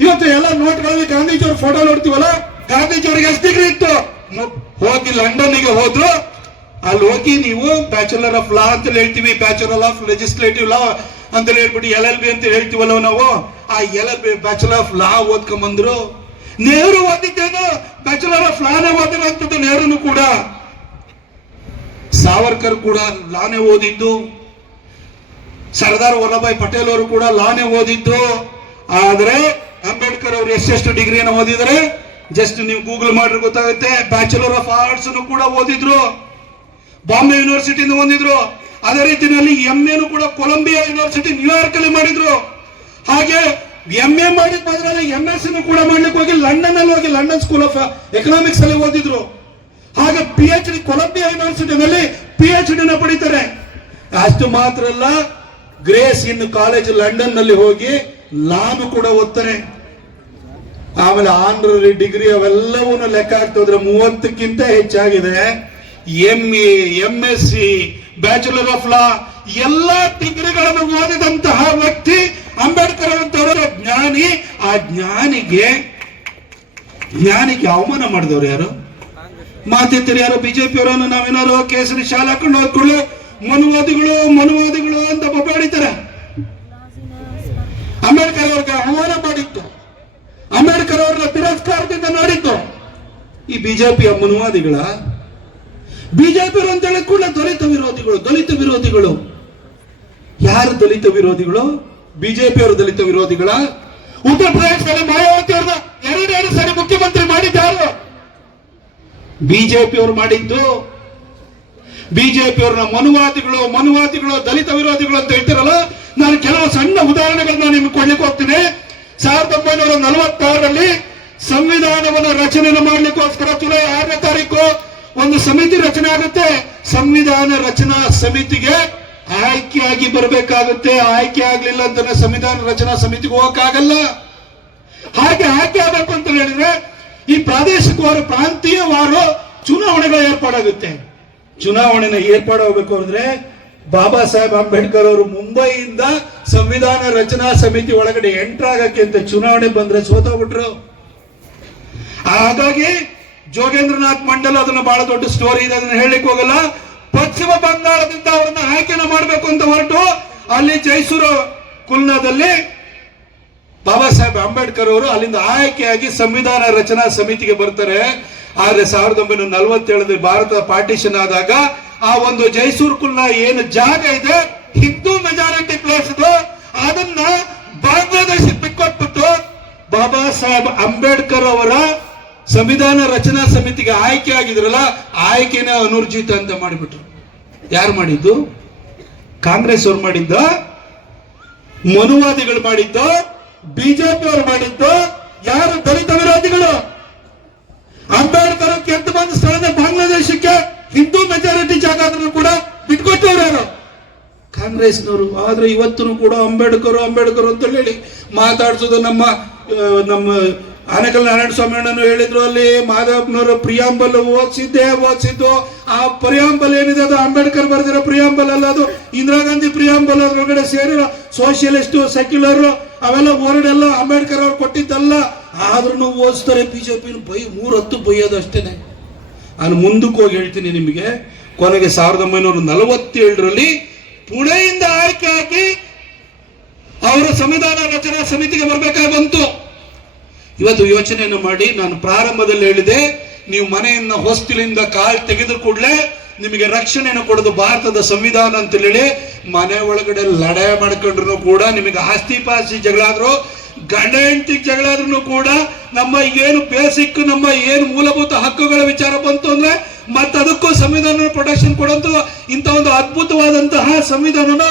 ಇವತ್ತು ಎಲ್ಲ ನೋಟ್ಗಳಲ್ಲಿ ಗಾಂಧೀಜಿಯವ್ರ ಫೋಟೋ ನೋಡ್ತೀವಲ್ಲ, ಗಾಂಧೀಜಿಯವರಿಗೆ ಎಷ್ಟು ಡಿಗ್ರಿ ಇತ್ತು? ಹೋಗಿ ಲಂಡನ್ನಿಗೆ ಹೋದ್ರು, ಅಲ್ಲಿ ಹೋಗಿ ನೀವು ಬ್ಯಾಚುಲರ್ ಆಫ್ ಲಾ ಅಂತ ಹೇಳ್ತೀವಿ, ಬ್ಯಾಚುಲರ್ ಆಫ್ ಲೆಜಿಸ್ಲೇಟಿವ್ ಲಾ ಅಂತ ಹೇಳ್ಬಿಟ್ಟು LLB ಅಂತ ಹೇಳ್ತೀವಲ್ಲ ನಾವು, ಆ LLB ಬ್ಯಾಚುಲರ್ ಆಫ್ ಲಾ ಓದ್ಕೊಂಬಂದ್ರು. ನೆಹರು ಓದಿದ್ದೇನು ಬ್ಯಾಚುಲರ್ ಆಫ್ ಲಾನೇ ಓದಿರುವಂತದ್ದು ನೆಹರುನು ಕೂಡ. ಸಾವರ್ಕರ್ ಕೂಡ ಲಾನೇ ಓದಿದ್ದು, ಸರ್ದಾರ್ ವಲ್ಲಭಾಯ್ ಪಟೇಲ್ ಅವರು ಕೂಡ ಲಾನೇ ಓದಿದ್ದು. ಆದ್ರೆ ಅಂಬೇಡ್ಕರ್ ಅವರು ಎಷ್ಟೆಷ್ಟು ಡಿಗ್ರಿಯನ್ನು ಓದಿದರೆ ಜಸ್ಟ್ ನೀವು ಗೂಗಲ್ ಮಾಡಿದ್ರೆ ಗೊತ್ತಾಗುತ್ತೆ. ಬ್ಯಾಚುಲರ್ ಆಫ್ ಆರ್ಟ್ಸ್ ಕೂಡ ಓದಿದ್ರು, ಬಾಂಬೆ ಯೂನಿವರ್ಸಿಟಿಯಿಂದ ಓದಿದ್ರು. ಅದೇ ರೀತಿಯಲ್ಲಿ MA ಕೂಡ ಕೊಲಂಬಿಯಾ ಯೂನಿವರ್ಸಿಟಿ ನ್ಯೂಯಾರ್ಕ್ ಅಲ್ಲಿ ಮಾಡಿದ್ರು. ಹಾಗೆ MA ಮಾಡಿದ ಬದಲಾಗಿ MS ಕೂಡ ಮಾಡ್ಲಿಕ್ಕೆ ಹೋಗಿ ಲಂಡನ್ ಅಲ್ಲಿ ಹೋಗಿ ಲಂಡನ್ ಸ್ಕೂಲ್ ಆಫ್ ಎಕನಾಮಿಕ್ಸ್ ಅಲ್ಲಿ ಓದಿದ್ರು. ಹಾಗೆ PhD ಕೊಲಂಬಿಯಾ ಯೂನಿವರ್ಸಿಟಿನಲ್ಲಿ PhD ನ ಪಡಿತಾರೆ. ಅಷ್ಟು ಮಾತ್ರ ಅಲ್ಲ, ಗ್ರೇಸ್ ಇನ್ ಕಾಲೇಜ್ ಲಂಡನ್ ನಲ್ಲಿ ಹೋಗಿ ಲಾನು ಕೂಡ ಓದ್ತಾರೆ. ಆಮೇಲೆ ಆನರರಿ ಡಿಗ್ರಿ ಅವೆಲ್ಲವನ್ನ ಲೆಕ್ಕ ಹಾಕ್ತಾ ಹೋದ್ರೆ 30ಕ್ಕಿಂತ ಹೆಚ್ಚಾಗಿದೆ. MA MSc ಬ್ಯಾಚುಲರ್ ಆಫ್ ಲಾ ಎಲ್ಲ ಡಿಗ್ರಿಗಳನ್ನು ಓದಿದಂತಹ ವ್ಯಕ್ತಿ ಅಂಬೇಡ್ಕರ್ ಅಂತವರ ಜ್ಞಾನಿ. ಆ ಜ್ಞಾನಿಗೆ ಅವಮಾನ ಮಾಡಿದವರು ಯಾರು? ಮಾತಿರ್ತಾರೆ ಯಾರು? ಬಿಜೆಪಿ ಅವರನ್ನು ನಾವೇನಾರು ಕೇಸರಿ ಶಾಲೆ ಹಾಕೊಂಡು ಹೋಗ್ಕೊಳ್ಳಿ ಮನುವಾದಿಗಳು ಅಂತ ಬೊಬ್ಬಾಡಿತಾರೆ. ಅಂಬೇಡ್ಕರ್ ಅವ್ರಿಗೆ ಅವಮಾನ ಮಾಡಿತ್ತು, ಅಂಬೇಡ್ಕರ್ ಅವರ ತಿರಸ್ಕಾರದಿಂದ ನೋಡಿತ್ತು ಈ ಬಿಜೆಪಿಯ ಮನುವಾದಿಗಳ. ಬಿಜೆಪಿ ಅಂತ ಹೇಳಿ ಕೂಡ ದಲಿತ ವಿರೋಧಿಗಳು. ಯಾರು ದಲಿತ ವಿರೋಧಿಗಳು? ಬಿಜೆಪಿ ಅವರು ದಲಿತ ವಿರೋಧಿಗಳ? ಉತ್ತರ ಪ್ರದೇಶದಲ್ಲಿ ಮಾಯಾವತಿ ಅವ್ರನ್ನ 2 ಸಾರಿ ಮುಖ್ಯಮಂತ್ರಿ ಮಾಡಿದ್ದಾರು ಬಿಜೆಪಿ ಅವರು ಮಾಡಿದ್ದು. ಬಿಜೆಪಿ ಅವ್ರನ್ನ ಮನುವಾದಿಗಳು ದಲಿತ ವಿರೋಧಿಗಳು ಅಂತ ಹೇಳ್ತಿರಲ್ಲ. ನಾನು ಕೆಲವು ಸಣ್ಣ ಉದಾಹರಣೆಗಳನ್ನ ನಿಮ್ಗೆ ಕೊಡ್ಲಿಕ್ಕೆ ಹೋಗ್ತೀನಿ. 1946ರಲ್ಲಿ ಸಂವಿಧಾನವನ್ನು ರಚನೆ ಮಾಡ್ಲಿಕ್ಕೋಸ್ಕರ ಜುಲೈ 6ನೇ ತಾರೀಕು ಒಂದು ಸಮಿತಿ ರಚನೆ ಆಗುತ್ತೆ. ಸಂವಿಧಾನ ರಚನಾ ಸಮಿತಿಗೆ ಆಯ್ಕೆಯಾಗಿ ಬರಬೇಕಾಗುತ್ತೆ. ಆಯ್ಕೆ ಆಗ್ಲಿಲ್ಲ ಅಂತ ಸಂವಿಧಾನ ರಚನಾ ಸಮಿತಿಗೆ ಹೋಗಕ್ಕಾಗಲ್ಲ. ಹಾಗೆ ಆಯ್ಕೆ ಆಗಬೇಕು ಅಂತ ಹೇಳಿದ್ರೆ ಈ ಪ್ರಾದೇಶಿಕವಾರು ಪ್ರಾಂತೀಯವಾರು ಚುನಾವಣೆಗಳು ಏರ್ಪಾಡಾಗುತ್ತೆ. ಚುನಾವಣೆನ ಏರ್ಪಾಡಾಗಬೇಕು ಅಂದ್ರೆ ಬಾಬಾ ಸಾಹೇಬ್ ಅಂಬೇಡ್ಕರ್ ಅವರು ಮುಂಬೈಯಿಂದ ಸಂವಿಧಾನ ರಚನಾ ಸಮಿತಿ ಒಳಗಡೆ ಎಂಟರ್ ಆಗಕ್ಕೆ ಅಂತ ಚುನಾವಣೆ ಬಂದ್ರೆ ಸೋತೋಗ್ಬಿಟ್ರು. ಹಾಗಾಗಿ ಜೋಗೇಂದ್ರನಾಥ್ ಮಂಡಲ್, ಅದನ್ನ ಬಹಳ ದೊಡ್ಡ ಸ್ಟೋರಿ ಇದೆ, ಅದನ್ನ ಹೇಳಲಿಕ್ಕೆ ಹೋಗಲ್ಲ. ಪಶ್ಚಿಮ ಬಂಗಾಳದಿಂದ ಅವರನ್ನ ಆಯ್ಕೆನ ಮಾಡಬೇಕು ಅಂತ ಹೊರಟು ಅಲ್ಲಿ ಜೈಸೂರು ಕುಲ್ನಾದಲ್ಲಿ ಬಾಬಾ ಸಾಹೇಬ್ ಅಂಬೇಡ್ಕರ್ ಅವರು ಅಲ್ಲಿಂದ ಆಯ್ಕೆಯಾಗಿ ಸಂವಿಧಾನ ರಚನಾ ಸಮಿತಿಗೆ ಬರ್ತಾರೆ. ಆದ್ರೆ 1947 ಭಾರತ ಪಾರ್ಟಿಷನ್ ಆದಾಗ ಆ ಒಂದು ಜೈಸೂರ್ ಕುಲ್ನಾ ಏನು ಜಾಗ ಇದೆ, ಹಿಂದೂ ಮೆಜಾರಿಟಿ ಪ್ಲೇಸ್ ಇದು, ಅದನ್ನ ಬಾಂಗ್ಲಾದೇಶಕ್ಕೆ ಬಿಟ್ಕೊಟ್ಬಿಟ್ಟು ಬಾಬಾ ಸಾಹೇಬ್ ಅಂಬೇಡ್ಕರ್ ಅವರ ಸಂವಿಧಾನ ರಚನಾ ಸಮಿತಿಗೆ ಆಯ್ಕೆ ಆಗಿದ್ರಲ್ಲ, ಆಯ್ಕೆನ ಅನೂರ್ಜಿತ ಅಂತ ಮಾಡಿಬಿಟ್ರು. ಯಾರು ಮಾಡಿದ್ದು? ಕಾಂಗ್ರೆಸ್ ಅವ್ರು ಮಾಡಿದ್ದ, ಮನುವಾದಿಗಳು ಮಾಡಿದ್ದ, ಬಿಜೆಪಿ ಅವರು ಮಾಡಿದ್ದ, ಯಾರು? ದಲಿತ ವಿರೋಧಿಗಳು. ಅಂಬೇಡ್ಕರ್ ಕೆಂದು ಬಂದ ಸ್ಥಳದ ಬಾಂಗ್ಲಾದೇಶಕ್ಕೆ ಹಿಂದೂ ಮೆಜಾರಿಟಿ ಜಾಗ ಆದ್ರೂ ಕೂಡ ಬಿಟ್ಕೊಟ್ಟವ್ರು ಯಾರು? ಕಾಂಗ್ರೆಸ್ನವರು. ಆದ್ರೆ ಇವತ್ತು ಕೂಡ ಅಂಬೇಡ್ಕರ್ ಅಂತ ಹೇಳಿ ಮಾತಾಡ್ಸೋದು ನಮ್ಮ ಆನೇಕಲ್ ನಾರಾಯಣ ಸ್ವಾಮಿ ಅಣ್ಣನು ಹೇಳಿದ್ರು, ಅಲ್ಲಿ ಮಾಧವಪ್ಪನವರು ಪ್ರಿಯಾಂಬಲ್ ಓದಿಸಿದ್ದು. ಆ ಪ್ರಿಯಾಂಬಲ್ ಏನಿದೆ ಅದು ಅಂಬೇಡ್ಕರ್ ಬರೆದಿರೋ ಪ್ರಿಯಾಂಬಲ್ ಅಲ್ಲ, ಅದು ಇಂದಿರಾ ಗಾಂಧಿ ಪ್ರಿಯಾಂಬಲ್. ಅದ್ರೊಳಗಡೆ ಸೇರಿರೋ ಸೋಷಿಯಲಿಸ್ಟು, ಸೆಕ್ಯುಲರ್ ಅವೆಲ್ಲ ವರ್ಡ್ ಎಲ್ಲ ಅಂಬೇಡ್ಕರ್ ಅವ್ರು ಕೊಟ್ಟಿದ್ದಲ್ಲ. ಆದ್ರೂ ಓದಿಸ್ತಾರೆ ಬಿಜೆಪಿ. 3 ಬೈಯೋದು ಅಷ್ಟೇನೆ. ನಾನು ಮುಂದಕ್ಕೆ ಹೋಗಿ ಹೇಳ್ತೀನಿ ನಿಮಗೆ. ಕೊನೆಗೆ 1947ರಲ್ಲಿ ಪುಣೆಯಿಂದ ಆಯ್ಕೆ ಆಗಿ ಅವರ ಸಂವಿಧಾನ ರಚನಾ ಸಮಿತಿಗೆ ಬರಬೇಕಾಗಿ ಬಂತು. ಇವತ್ತು ಯೋಚನೆಯನ್ನು ಮಾಡಿ, ನಾನು ಪ್ರಾರಂಭದಲ್ಲಿ ಹೇಳಿದೆ, ನೀವು ಮನೆಯನ್ನ ಹೊಸ್ತಿಲಿಂದ ಕಾಲ್ ತೆಗೆದ ಕೂಡಲೇ ನಿಮಗೆ ರಕ್ಷಣೆಯನ್ನು ಕೊಡೋದು ಭಾರತದ ಸಂವಿಧಾನ ಅಂತ ಹೇಳಿ ಮನೆ ಒಳಗಡೆ ಲಡೆ ಮಾಡ್ಕೊಂಡ್ರು ಕೂಡ, ನಿಮಗೆ ಆಸ್ತಿ ಪಾಸ್ತಿ ಜಗಳ ಆದ್ರೂ, ಗಂಡ ಹೆಂಡತಿ ಜಗಳ ಆದ್ರೂ ಕೂಡ, ನಮ್ಮ ಏನು ಬೇಸಿಕ್ ನಮ್ಮ ಏನು ಮೂಲಭೂತ ಹಕ್ಕುಗಳ ವಿಚಾರ ಬಂತು ಅಂದ್ರೆ ಮತ್ತೆ ಅದಕ್ಕೂ ಸಂವಿಧಾನ ಪ್ರೊಟೆಕ್ಷನ್ ಕೊಡೋದು. ಇಂಥ ಒಂದು ಅದ್ಭುತವಾದಂತಹ ಸಂವಿಧಾನನ,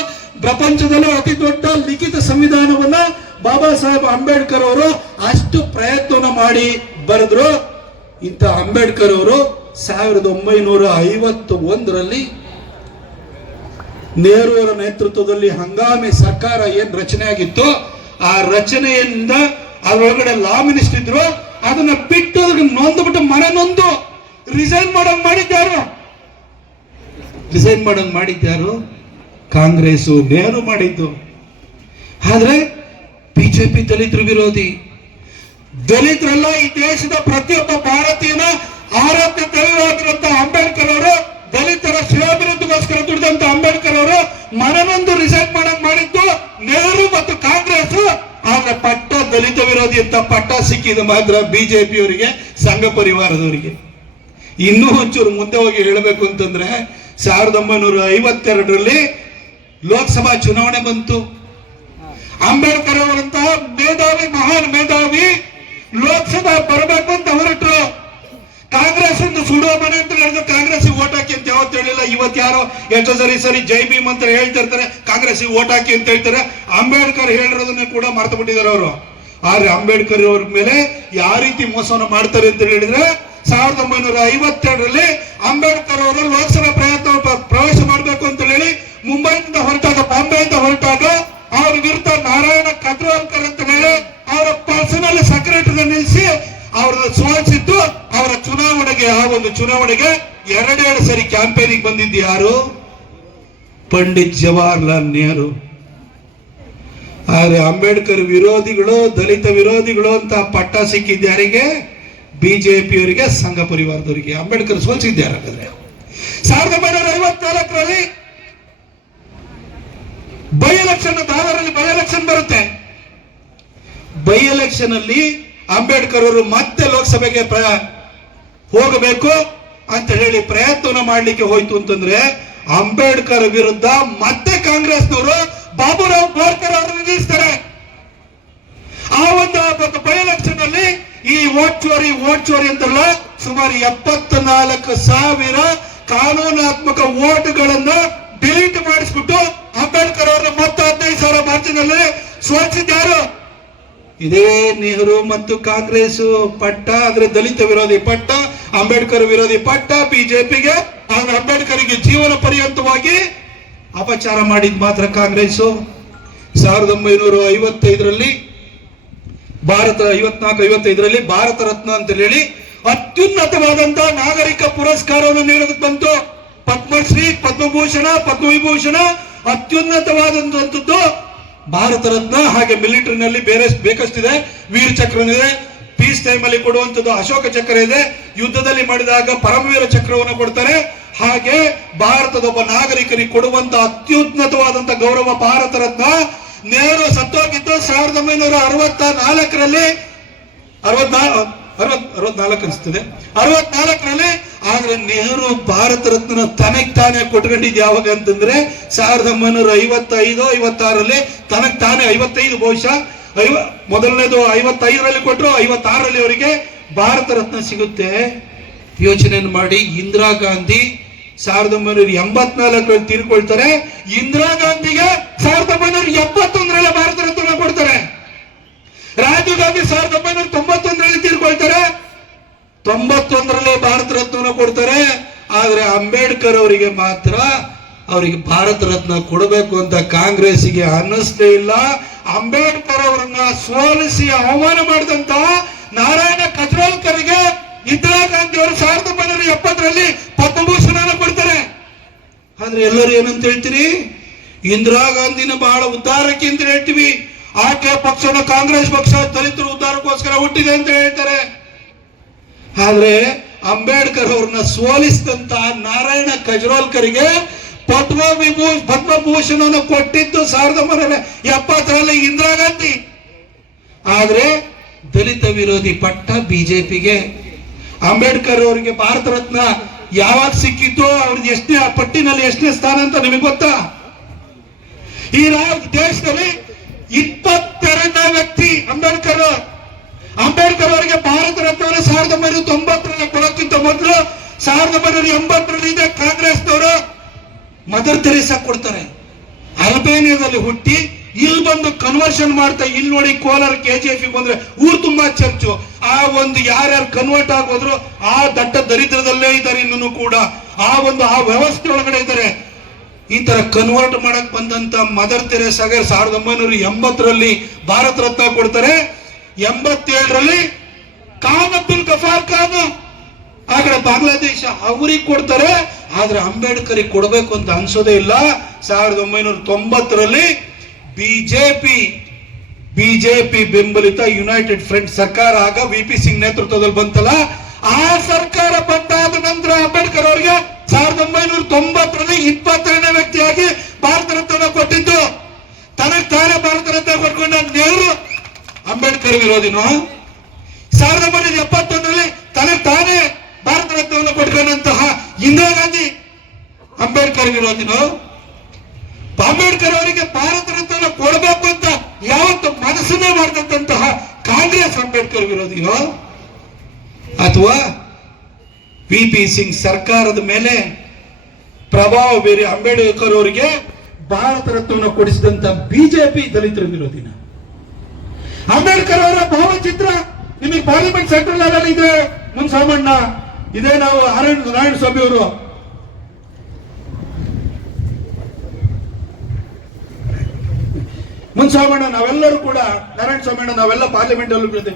ಪ್ರಪಂಚದಲ್ಲೂ ಅತಿ ದೊಡ್ಡ ಲಿಖಿತ ಸಂವಿಧಾನವನ್ನ ಬಾಬಾ ಸಾಹೇಬ್ ಅಂಬೇಡ್ಕರ್ ಅವರು ಅಷ್ಟು ಪ್ರಯತ್ನ ಮಾಡಿ ಬರೆದ್ರು. ಇಂಥ ಅಂಬೇಡ್ಕರ್ ಅವರು 1951ರಲ್ಲಿ ನೆಹರು ಅವರ ನೇತೃತ್ವದಲ್ಲಿ ಹಂಗಾಮಿ ಸರ್ಕಾರ ಏನ್ ರಚನೆ ಆಗಿತ್ತು, ಆ ರಚನೆಯಿಂದ ಅದರೊಳಗಡೆ ಲಾ ಮಿನಿಸ್ಟರ್ ಇದ್ರು, ಅದನ್ನ ಬಿಟ್ಟು ಅದಕ್ಕೆ ನೊಂದ್ಬಿಟ್ಟು ಮನೆ ನೊಂದು ರಿಸೈನ್ ಮಾಡಂಗ್ ಮಾಡಿದ್ಯಾರು ಕಾಂಗ್ರೆಸ್, ನೆಹರು ಮಾಡಿದ್ದು. ಆದ್ರೆ ಬಿಜೆಪಿ ದಲಿತರ ವಿರೋಧಿ. ದಲಿತರೆಲ್ಲ ಈ ದೇಶದ ಪ್ರತಿಯೊಬ್ಬ ಭಾರತೀಯನ ಆರಾಧ್ಯ ದೈವವಾಗಿರುವಂತ ಅಂಬೇಡ್ಕರ್ ಅವರು, ದಲಿತರ ಶ್ರೇಯೋಭಿವೃದ್ಧಿಗೋಸ್ಕರ ದುಡಿದಂತ ಅಂಬೇಡ್ಕರ್ ಅವರು ಮನನೊಂದು ರಿಸೈನ್ ಮಾಡಿದ್ದು ನೆಹರು ಮತ್ತು ಕಾಂಗ್ರೆಸ್. ಆದ್ರೆ ಪಟ್ಟ ದಲಿತ ವಿರೋಧಿ ಅಂತ ಪಟ್ಟ ಸಿಕ್ಕಿದ ಮಾತ್ರ ಬಿಜೆಪಿಯವರಿಗೆ, ಸಂಘ ಪರಿವಾರದವರಿಗೆ. ಇನ್ನೂ ಒಂಚೂರು ಮುಂದೆ ಹೋಗಿ ಹೇಳಬೇಕು ಅಂತಂದ್ರೆ 1952ರಲ್ಲಿ ಲೋಕಸಭಾ ಚುನಾವಣೆ ಬಂತು. ಅಂಬೇಡ್ಕರ್ ಅವರಂತಹ ಮೇಧಾವಿ, ಮಹಾನ್ ಮೇಧಾವಿ ಲೋಕಸಭಾ ಬರಬೇಕು ಅಂತ ಹೊರಟರು. ಕಾಂಗ್ರೆಸ್ ಒಂದು ಸುಡುವ ಮನೆ ಅಂತ ಹೇಳಿದ್ರು, ಕಾಂಗ್ರೆಸ್ ಓಟ್ ಹಾಕಿ ಅಂತ ಯಾವತ್ತು ಹೇಳಿಲ್ಲ. ಇವತ್ತು ಯಾರೋ ಎಷ್ಟೋ ಸರಿ ಜೈ ಭೀಮ್ ಅಂತ ಹೇಳ್ತಿರ್ತಾರೆ, ಕಾಂಗ್ರೆಸ್ ಓಟ್ ಹಾಕಿ ಅಂತ ಹೇಳ್ತಾರೆ. ಅಂಬೇಡ್ಕರ್ ಹೇಳಿರೋದನ್ನ ಕೂಡ ಮರ್ತು ಬಿಟ್ಟಿದ್ದಾರೆ ಅವರು. ಆದ್ರೆ ಅಂಬೇಡ್ಕರ್ ಅವ್ರ ಮೇಲೆ ಯಾವ ರೀತಿ ಮೋಸವನ್ನು ಮಾಡ್ತಾರೆ ಅಂತ ಹೇಳಿದ್ರೆ, 1952ರಲ್ಲಿ ಅಂಬೇಡ್ಕರ್ ಅವರು ಲೋಕಸಭಾ ಪ್ರವೇಶ ಮಾಡಬೇಕು ಅಂತ ಹೇಳಿ ಮುಂಬೈನಿಂದ ಹೊರಟಾಗ, ಬಾಂಬೆಯಿಂದ ಹೊರಟಾಗ ಅವ್ರ ವಿರುದ್ಧ ನಾರಾಯಣ ಕದ್ವಾಲ್ಕರ್ ಅಂತ ಹೇಳಿ ಅವರ ಪರ್ಸನಲ್ ಸೆಕ್ರೆಟರಿ ನಿಲ್ಲಿಸಿ ಅವ್ರನ್ನ ಸೋಲಿಸಿದ್ದು. ಅವರ ಚುನಾವಣೆಗೆ, ಆ ಒಂದು ಚುನಾವಣೆಗೆ 2 ಸರಿ ಕ್ಯಾಂಪೇನಿಗೆ ಬಂದಿದ್ದು ಯಾರು? ಪಂಡಿತ್ ಜವಾಹರ್ಲಾಲ್ ನೆಹರು. ಆದ್ರೆ ಅಂಬೇಡ್ಕರ್ ವಿರೋಧಿಗಳು, ದಲಿತ ವಿರೋಧಿಗಳು ಅಂತ ಪಟ್ಟ ಸಿಕ್ಕಿದ್ದು ಯಾರಿಗೆ? ಬಿಜೆಪಿಯವರಿಗೆ, ಸಂಘ ಪರಿವಾರದವರಿಗೆ. ಅಂಬೇಡ್ಕರ್ ಸೋಲಿಸಿದ್ದಾರೆ. ಹಾಗಾದ್ರೆ 1954ರಲ್ಲಿ ಬೈ ಎಲೆಕ್ಷನ್, ದಾದರಲ್ಲಿ ಬೈ ಎಲೆಕ್ಷನ್ ಬರುತ್ತೆ. ಬೈ ಎಲೆಕ್ಷನ್ ಅಲ್ಲಿ ಅಂಬೇಡ್ಕರ್ ಅವರು ಮತ್ತೆ ಲೋಕಸಭೆಗೆ ಹೋಗಬೇಕು ಅಂತ ಹೇಳಿ ಪ್ರಯತ್ನ ಮಾಡ್ಲಿಕ್ಕೆ ಹೋಯ್ತು ಅಂತಂದ್ರೆ, ಅಂಬೇಡ್ಕರ್ ವಿರುದ್ಧ ಮತ್ತೆ ಕಾಂಗ್ರೆಸ್ನವರು ಬಾಬುರಾವ್ ಗೋರ್ಕರ್ ಅವರನ್ನು ನಿಲ್ಲಿಸ್ತಾರೆ. ಆ ಒಂದು ಬೈ ಎಲೆಕ್ಷನ್ ಅಲ್ಲಿ ಈ ವೋಟ್ ಚೋರಿ ಅಂತಲ್ಲ, ಸುಮಾರು 74,000 ಕಾನೂನಾತ್ಮಕ ವೋಟ್ಗಳನ್ನ ಡಿಲೀಟ್ ಮಾಡಿಸ್ಬಿಟ್ಟು ಅಂಬೇಡ್ಕರ್ ಅವರನ್ನ ಮತ್ತೆ 15,000 ಮಾರ್ಜಿನಲ್ಲಿ ಸೋಲಿಸಿದ್ಯಾರು? ಇದೇ ನೆಹರು ಮತ್ತು ಕಾಂಗ್ರೆಸ್ ಪಟ್ಟ. ಆದ್ರೆ ದಲಿತ ವಿರೋಧಿ ಪಟ್ಟ, ಅಂಬೇಡ್ಕರ್ ವಿರೋಧಿ ಪಟ್ಟ ಬಿಜೆಪಿಗೆ. ಆದ್ರೆ ಅಂಬೇಡ್ಕರ್ಗೆ ಜೀವನ ಪರ್ಯಂತವಾಗಿ ಅಪಚಾರ ಮಾಡಿದ್ ಮಾತ್ರ ಕಾಂಗ್ರೆಸ್. 1955ರಲ್ಲಿ ಭಾರತ 54-55ರಲ್ಲಿ ಭಾರತ ರತ್ನ ಅಂತ ಹೇಳಿ ಅತ್ಯುನ್ನತವಾದಂತಹ ನಾಗರಿಕ ಪುರಸ್ಕಾರವನ್ನು ನೀಡೋದಕ್ಕೆ ಬಂತು. ಪದ್ಮಶ್ರೀ, ಪದ್ಮಭೂಷಣ, ಪದ್ಮವಿಭೂಷಣ, ಅತ್ಯುನ್ನತವಾದಂತದ್ದು ಭಾರತ ರತ್ನ. ಹಾಗೆ ಮಿಲಿಟರಿನಲ್ಲಿ ಬೇಕಷ್ಟಿದೆ. ವೀರ ಚಕ್ರ ಇದೆ, ಪೀಸ್ ಟೈಮ್ ಅಲ್ಲಿ ಕೊಡುವಂತದ್ದು ಅಶೋಕ ಚಕ್ರ ಇದೆ, ಯುದ್ಧದಲ್ಲಿ ಮಾಡಿದಾಗ ಪರಮವೀರ ಚಕ್ರವನ್ನು ಕೊಡ್ತಾರೆ. ಹಾಗೆ ಭಾರತದ ಒಬ್ಬ ನಾಗರಿಕರಿಗೆ ಕೊಡುವಂತ ಅತ್ಯುನ್ನತವಾದಂತ ಗೌರವ ಭಾರತ ರತ್ನ. ನೆಹರು ಸತ್ತೋಗಿದ್ದು 1964ರಲ್ಲಿ, 64 ಅನಿಸ್ತದೆ, 64ರಲ್ಲಿ. ಆದ್ರೆ ನೆಹರು ಭಾರತ ರತ್ನ ತನಗ್ ತಾನೇ ಕೊಟ್ಕೊಂಡಿದ್ ಯಾವಾಗ ಅಂತಂದ್ರೆ 1955-56ರಲ್ಲಿ ತನಗ್ ತಾನೇ. 55 ಬಹುಶಃ, ಮೊದಲನೇದು 55ರಲ್ಲಿ ಕೊಟ್ಟರು, 56ರಲ್ಲಿ ಅವರಿಗೆ ಭಾರತ ರತ್ನ ಸಿಗುತ್ತೆ. ಯೋಚನೆಯನ್ನು ಮಾಡಿ. ಇಂದಿರಾ ಗಾಂಧಿ 1984ರಲ್ಲಿ ತೀರ್ಕೊಳ್ತಾರೆ. ಇಂದಿರಾ ಗಾಂಧಿಗೆ 1971ರಲ್ಲಿ ಭಾರತ ರತ್ನ ಕೊಡ್ತಾರೆ. ರಾಜೀವ್ ಗಾಂಧಿ 1991ರಲ್ಲಿ ತೀರ್ಕೊಳ್ತಾರೆ. 91ರಲ್ಲಿ ಭಾರತ ರತ್ನ ಕೊಡ್ತಾರೆ. ಆದ್ರೆ ಅಂಬೇಡ್ಕರ್ ಅವರಿಗೆ ಮಾತ್ರ ಅವರಿಗೆ ಭಾರತ ರತ್ನ ಕೊಡಬೇಕು ಅಂತ ಕಾಂಗ್ರೆಸ್ಸಿಗೆ ಅನ್ನಿಸ್ಲೇ ಇಲ್ಲ. ಅಂಬೇಡ್ಕರ್ ಅವರನ್ನ ಸೋಲಿಸಿ ಅವಮಾನ ಮಾಡಿದಂತ ನಾರಾಯಣ ಕಜ್ರೋಲ್ಕರ್ಗೆ ಇಂದಿರಾ ಗಾಂಧಿ ಅವರು 1970ರಲ್ಲಿ ಪದ್ಮಭೂಷಣ ಕೊಡ್ತಾರೆ. ಆದ್ರೆ ಎಲ್ಲರೂ ಏನಂತ ಹೇಳ್ತೀರಿ, ಇಂದಿರಾ ಗಾಂಧಿನ ಬಹಳ ಉದ್ಧಾರಕ್ಕೆ ಅಂತ ಹೇಳ್ತೀವಿ, ಆಕೆ ಪಕ್ಷನ ಕಾಂಗ್ರೆಸ್ ಪಕ್ಷ ದಲಿತರ ಉದ್ಧಾರಕ್ಕೋಸ್ಕರ ಹುಟ್ಟಿದೆ ಅಂತ ಹೇಳ್ತಾರೆ. ಆದ್ರೆ ಅಂಬೇಡ್ಕರ್ ಅವ್ರನ್ನ ಸೋಲಿಸಿದಂತ ನಾರಾಯಣ ಕಜ್ರೋಲ್ಕರ್ಗೆ ಪದ್ಮಭೂಷಣ ಕೊಟ್ಟಿದ್ದು 1970ರಲ್ಲಿ ಇಂದಿರಾ ಗಾಂಧಿ. ಆದ್ರೆ ದಲಿತ ವಿರೋಧಿ ಪಟ್ಟ ಬಿಜೆಪಿಗೆ. ಅಂಬೇಡ್ಕರ್ ಅವರಿಗೆ ಭಾರತ ರತ್ನ ಯಾವಾಗ ಸಿಕ್ಕಿತ್ತು, ಅವ್ರಿಗೆ ಎಷ್ಟನೇ ಪಟ್ಟಿನಲ್ಲಿ ಎಷ್ಟನೇ ಸ್ಥಾನ ಅಂತ ನಿಮಗೆ ಗೊತ್ತಾ? ಈ ದೇಶದಲ್ಲಿ 22ನೇ ವ್ಯಕ್ತಿ ಅಂಬೇಡ್ಕರ್. ಅಂಬೇಡ್ಕರ್ ಅವರಿಗೆ ಭಾರತ ರತ್ನವನ್ನು 1990ರಲ್ಲಿ ಕೊಡೋಕ್ಕಿಂತ ಮೊದಲು 1980ರಲ್ಲಿ ಇದೆ ಕಾಂಗ್ರೆಸ್ನವರು ಮದರ್ ತೆರೇಸಾ ಕೊಡ್ತಾರೆ. ಅಲ್ಬೇನಿಯಾದಲ್ಲಿ ಹುಟ್ಟಿ ಇಲ್ಲಿ ಬಂದು ಕನ್ವರ್ಷನ್ ಮಾಡ್ತಾ, ಇಲ್ಲಿ ನೋಡಿ ಕೋಲಾರ KGF ಬಂದ್ರೆ ಊರು ತುಂಬಾ ಚರ್ಚು. ಆ ಒಂದು ಯಾರ್ಯಾರು ಕನ್ವರ್ಟ್ ಆಗೋದ್ರು ಆ ದಟ್ಟ ದರಿದ್ರದಲ್ಲೇ ಇದ್ದಾರೆ ಇನ್ನೂ ಕೂಡ, ಆ ವ್ಯವಸ್ಥೆ ಒಳಗಡೆ ಇದ್ದಾರೆ. ಈ ತರ ಕನ್ವರ್ಟ್ ಮಾಡಕ್ ಬಂದಂತ ಮದರ್ ತೆರೇಸಾಗೆ 1980ರಲ್ಲಿ ಭಾರತ ರತ್ನ ಕೊಡ್ತಾರೆ. 87ರಲ್ಲಿ ಖಾನ್ ಅಬ್ದುಲ್ ಗಫಾರ್ ಖಾನ್ ಆ ಕಡೆ ಬಾಂಗ್ಲಾದೇಶ ಅವ್ರಿಗೆ ಕೊಡ್ತಾರೆ. ಆದ್ರೆ ಅಂಬೇಡ್ಕರ್ಗೆ ಕೊಡಬೇಕು ಅಂತ ಅನ್ಸೋದೇ ಇಲ್ಲ. 1990ರಲ್ಲಿ ಬಿಜೆಪಿ ಬೆಂಬಲಿತ ಯುನೈಟೆಡ್ ಫ್ರಂಟ್ ಸರ್ಕಾರ ಆಗ VP ಸಿಂಗ್ ನೇತೃತ್ವದಲ್ಲಿ ಬಂತಲ್ಲ, ಆ ಸರ್ಕಾರ ಬಂದಾದ ನಂತರ ಅಂಬೇಡ್ಕರ್ ಅವರಿಗೆ 1990ರಲ್ಲಿ 22ನೇ ವ್ಯಕ್ತಿಯಾಗಿ ಭಾರತ ರತ್ನ ಕೊಟ್ಟಿದ್ದು. ತನಗೆ ತಾನೇ ಭಾರತ ರತ್ನ ಕೊಟ್ಕೊಂಡ ನೆಹರು ಅಂಬೇಡ್ಕರ್ ವಿರೋಧಿನೋ, 1971ರಲ್ಲಿ ತನಗೆ ತಾನೇ ಭಾರತ ರತ್ನವನ್ನು ಕೊಟ್ಕೊಂಡಂತಹ ಇಂದಿರಾ ಗಾಂಧಿ ಅಂಬೇಡ್ಕರ್ ವಿರೋಧಿನೋ? ಅಂಬೇಡ್ಕರ್ ಅವರಿಗೆ ಭಾರತ ರತ್ನ ಕೊಡಬೇಕು ಅಂತ ಯಾವತ್ತು ಮನಸ್ಸನ್ನೇ ಮಾಡಿದಂತಹ ಕಾಂಗ್ರೆಸ್ ಅಂಬೇಡ್ಕರ್ ವಿರೋಧಿನೋ? ಅಥವಾ VP ಸಿಂಗ್ ಸರ್ಕಾರದ ಮೇಲೆ ಪ್ರಭಾವ ಬೀರಿ ಅಂಬೇಡ್ಕರ್ ಅವರಿಗೆ ಭಾರತ ರತ್ನವನ್ನು ಕೊಡಿಸಿದಂತ ಬಿಜೆಪಿ ದಲಿತರ ವಿರೋಧಿನ? ಅಂಬೇಡ್ಕರ್ ಅವರ ಭಾವಚಿತ್ರ ನಿಮಗೆ ಪಾರ್ಲಿಮೆಂಟ್ ಸೆಂಟ್ರಲ್ ಅಲ್ಲಿ ಇದೆ, ಮುನ್ಸಾಮಣ್ಣ ಇದೇ. ನಾವು ನಾರಾಯಣ ಸ್ವಾಮಿ ಅವರು ಮುನ್ಸಾಮಣ್ಣ ನಾವೆಲ್ಲರೂ ಕೂಡ ನಾರಾಯಣ ಸ್ವಾಮಣ್ಣ ನಾವೆಲ್ಲ ಪಾರ್ಲಿಮೆಂಟ್ ಅಲ್ಲಿ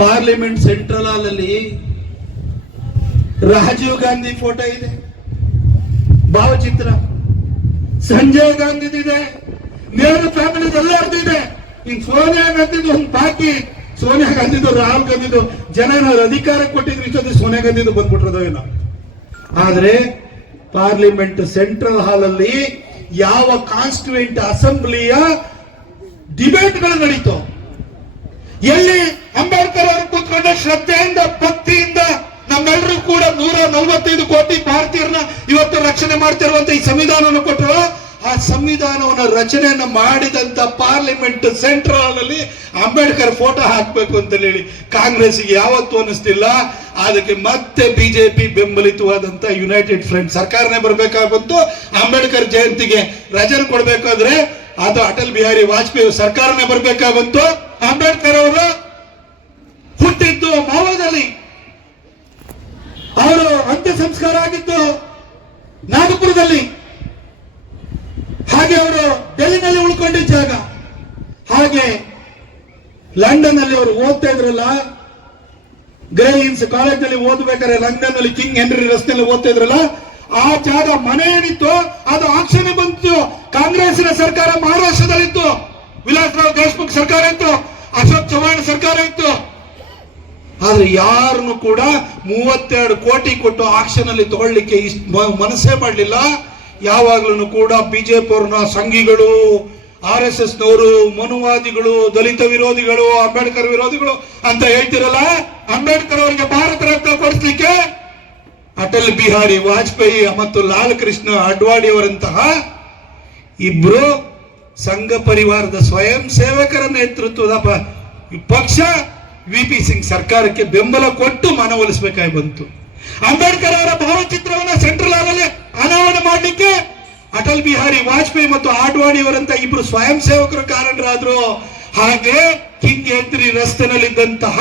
ಪಾರ್ಲಿಮೆಂಟ್ ಸೆಂಟ್ರಲ್ ಹಾಲ್ ಅಲ್ಲಿ ರಾಜೀವ್ ಗಾಂಧಿ ಫೋಟೋ ಇದೆ, ಭಾವಚಿತ್ರ. ಸಂಜಯ್ ಗಾಂಧಿ ಇದೆ, ನೆಹರು ಫ್ಯಾಮಿಲಿ ಎಲ್ಲರದ್ದು ಇದೆ. ಈಗ ಸೋನಿಯಾ ಗಾಂಧಿದು ಒಂದು ಬಾಕಿ, ಸೋನಿಯಾ ಗಾಂಧಿದು ರಾಹುಲ್ ಗಾಂಧಿದು ಜನ ಅಧಿಕಾರ ಕೊಟ್ಟಿದ್ರು, ಇಷ್ಟೊಂದು ಸೋನಿಯಾ ಗಾಂಧಿದು ಬಂದ್ಬಿಟ್ರದೋ ಏನೋ. ಆದ್ರೆ ಪಾರ್ಲಿಮೆಂಟ್ ಸೆಂಟ್ರಲ್ ಹಾಲ್ ಅಲ್ಲಿ ಯಾವ ಕಾನ್ಸ್ಟಿಟ್ಯೂಯೆಂಟ್ ಅಸೆಂಬ್ಲಿಯ ಡಿಬೇಟ್ಗಳು ನಡೀತು, ಎಲ್ಲಿ ಅಂಬೇಡ್ಕರ್ ಅವರು ಕೂತ್ಕೊಂಡ ಶ್ರದ್ಧೆಯಿಂದ ಭಕ್ತಿಯಿಂದ ನಮ್ಮೆಲ್ಲರೂ ಕೂಡ 145 ಕೋಟಿ ಭಾರತೀಯರನ್ನ ಇವತ್ತು ರಕ್ಷಣೆ ಮಾಡ್ತಿರುವಂತ ಈ ಸಂವಿಧಾನವನ್ನು ಕೊಟ್ಟರು. ಆ ಸಂವಿಧಾನವನ್ನು ರಚನೆಯನ್ನ ಮಾಡಿದಂತ ಪಾರ್ಲಿಮೆಂಟ್ ಸೆಂಟ್ರಲ್ ಹಾಲ್ ಅಲ್ಲಿ ಅಂಬೇಡ್ಕರ್ ಫೋಟೋ ಹಾಕಬೇಕು ಅಂತ ಹೇಳಿ ಕಾಂಗ್ರೆಸ್ಗೆ ಯಾವತ್ತೂ ಅನಿಸ್ತಿಲ್ಲ. ಅದಕ್ಕೆ ಮತ್ತೆ ಬಿಜೆಪಿ ಬೆಂಬಲಿತವಾದಂತ ಯುನೈಟೆಡ್ ಫ್ರಂಟ್ ಸರ್ಕಾರನೇ ಬರಬೇಕಾಗುತ್ತು. ಅಂಬೇಡ್ಕರ್ ಜಯಂತಿಗೆ ರಜೆ ಕೊಡಬೇಕಾದ್ರೆ ಅದು ಅಟಲ್ ಬಿಹಾರಿ ವಾಜಪೇಯಿ ಸರ್ಕಾರನೇ ಬರಬೇಕಾಗುತ್ತು. ಅಂಬೇಡ್ಕರ್ ಅವರು ಹುಟ್ಟಿದ್ದು ಮಾವೋದಲ್ಲಿ, ಅವರು ಅಂತ್ಯ ಸಂಸ್ಕಾರ ಆಗಿದ್ದು ನಾಗಪುರದಲ್ಲಿ, ಹಾಗೆ ಅವರು ಡೆಲ್ಲಿನಲ್ಲಿ ಉಳ್ಕೊಂಡಿದ್ದ ಜಾಗ, ಹಾಗೆ ಲಂಡನ್ ಅಲ್ಲಿ ಅವರು ಓದ್ತಾ ಇದ್ರಲ್ಲ, ಗ್ರೇಹಿನ್ಸ್ ಕಾಲೇಜ್ ಓದ್ಬೇಕಾದ್ರೆ ಲಂಡನ್ ಅಲ್ಲಿ ಕಿಂಗ್ ಹೆನ್ರಿ ರಸ್ತೆಯಲ್ಲಿ ಓದ್ತಾ ಇದ್ರಲ್ಲ, ಆ ಜಾಗ ಮನೆ ಏನಿತ್ತು ಅದು ಆಕ್ಷೇಪಣೆ ಬಂತು. ಕಾಂಗ್ರೆಸ್ಸಿನ ಸರ್ಕಾರ ಮಹಾರಾಷ್ಟ್ರದಲ್ಲಿತ್ತು, ವಿಲಾಸರಾವ್ ದೇಶಮುಖ್ ಸರ್ಕಾರ ಇತ್ತು, ಅಶೋಕ್ ಚವ್ಹಾಣ್ ಸರ್ಕಾರ ಇತ್ತು. ಆದ್ರೆ ಯಾರನ್ನು ಕೂಡ 32 ಕೋಟಿ ಕೊಟ್ಟು ಆಕ್ಷನ್ ಅಲ್ಲಿ ತಗೊಳ್ಳಿಕ್ಕೆ ಮನಸ್ಸೇ ಮಾಡಲಿಲ್ಲ. ಯಾವಾಗ್ಲೂ ಕೂಡ ಬಿಜೆಪಿ ಅವ್ರನ್ನ ಸಂಘಿಗಳು, RSS ನವರು, ಮನುವಾದಿಗಳು, ದಲಿತ ವಿರೋಧಿಗಳು, ಅಂಬೇಡ್ಕರ್ ವಿರೋಧಿಗಳು ಅಂತ ಹೇಳ್ತಿರಲ್ಲ, ಅಂಬೇಡ್ಕರ್ ಅವರಿಗೆ ಭಾರತ ರತ್ನ ಕೊಡಿಸ್ಲಿಕ್ಕೆ ಅಟಲ್ ಬಿಹಾರಿ ವಾಜಪೇಯಿ ಮತ್ತು ಲಾಲ್ ಕೃಷ್ಣ ಅಡ್ವಾಣಿ ಅವರಂತಹ ಇಬ್ರು ಸಂಘ ಪರಿವಾರದ ಸ್ವಯಂ ಸೇವಕರ ನೇತೃತ್ವದ ಪಕ್ಷ VP ಸಿಂಗ್ ಸರ್ಕಾರಕ್ಕೆ ಬೆಂಬಲ ಕೊಟ್ಟು ಮನವೊಲಿಸಬೇಕಾಗಿ ಬಂತು. ಅಂಬೇಡ್ಕರ್ ಅವರ ಭಾವಚಿತ್ರವನ್ನು ಸೆಂಟ್ರಲ್ ಹಾಲ್ ಅನಾವರಣ ಮಾಡಲಿಕ್ಕೆ ಅಟಲ್ ಬಿಹಾರಿ ವಾಜಪೇಯಿ ಮತ್ತು ಅಡ್ವಾಣಿ ಅವರಂತ ಇಬ್ರು ಸ್ವಯಂ ಸೇವಕರು ಕಾರಣರಾದ್ರು. ಹಾಗೆ ಕಿಂಗ್ ಹೆನ್ರಿ ರಸ್ತೆನಲ್ಲಿದ್ದಂತಹ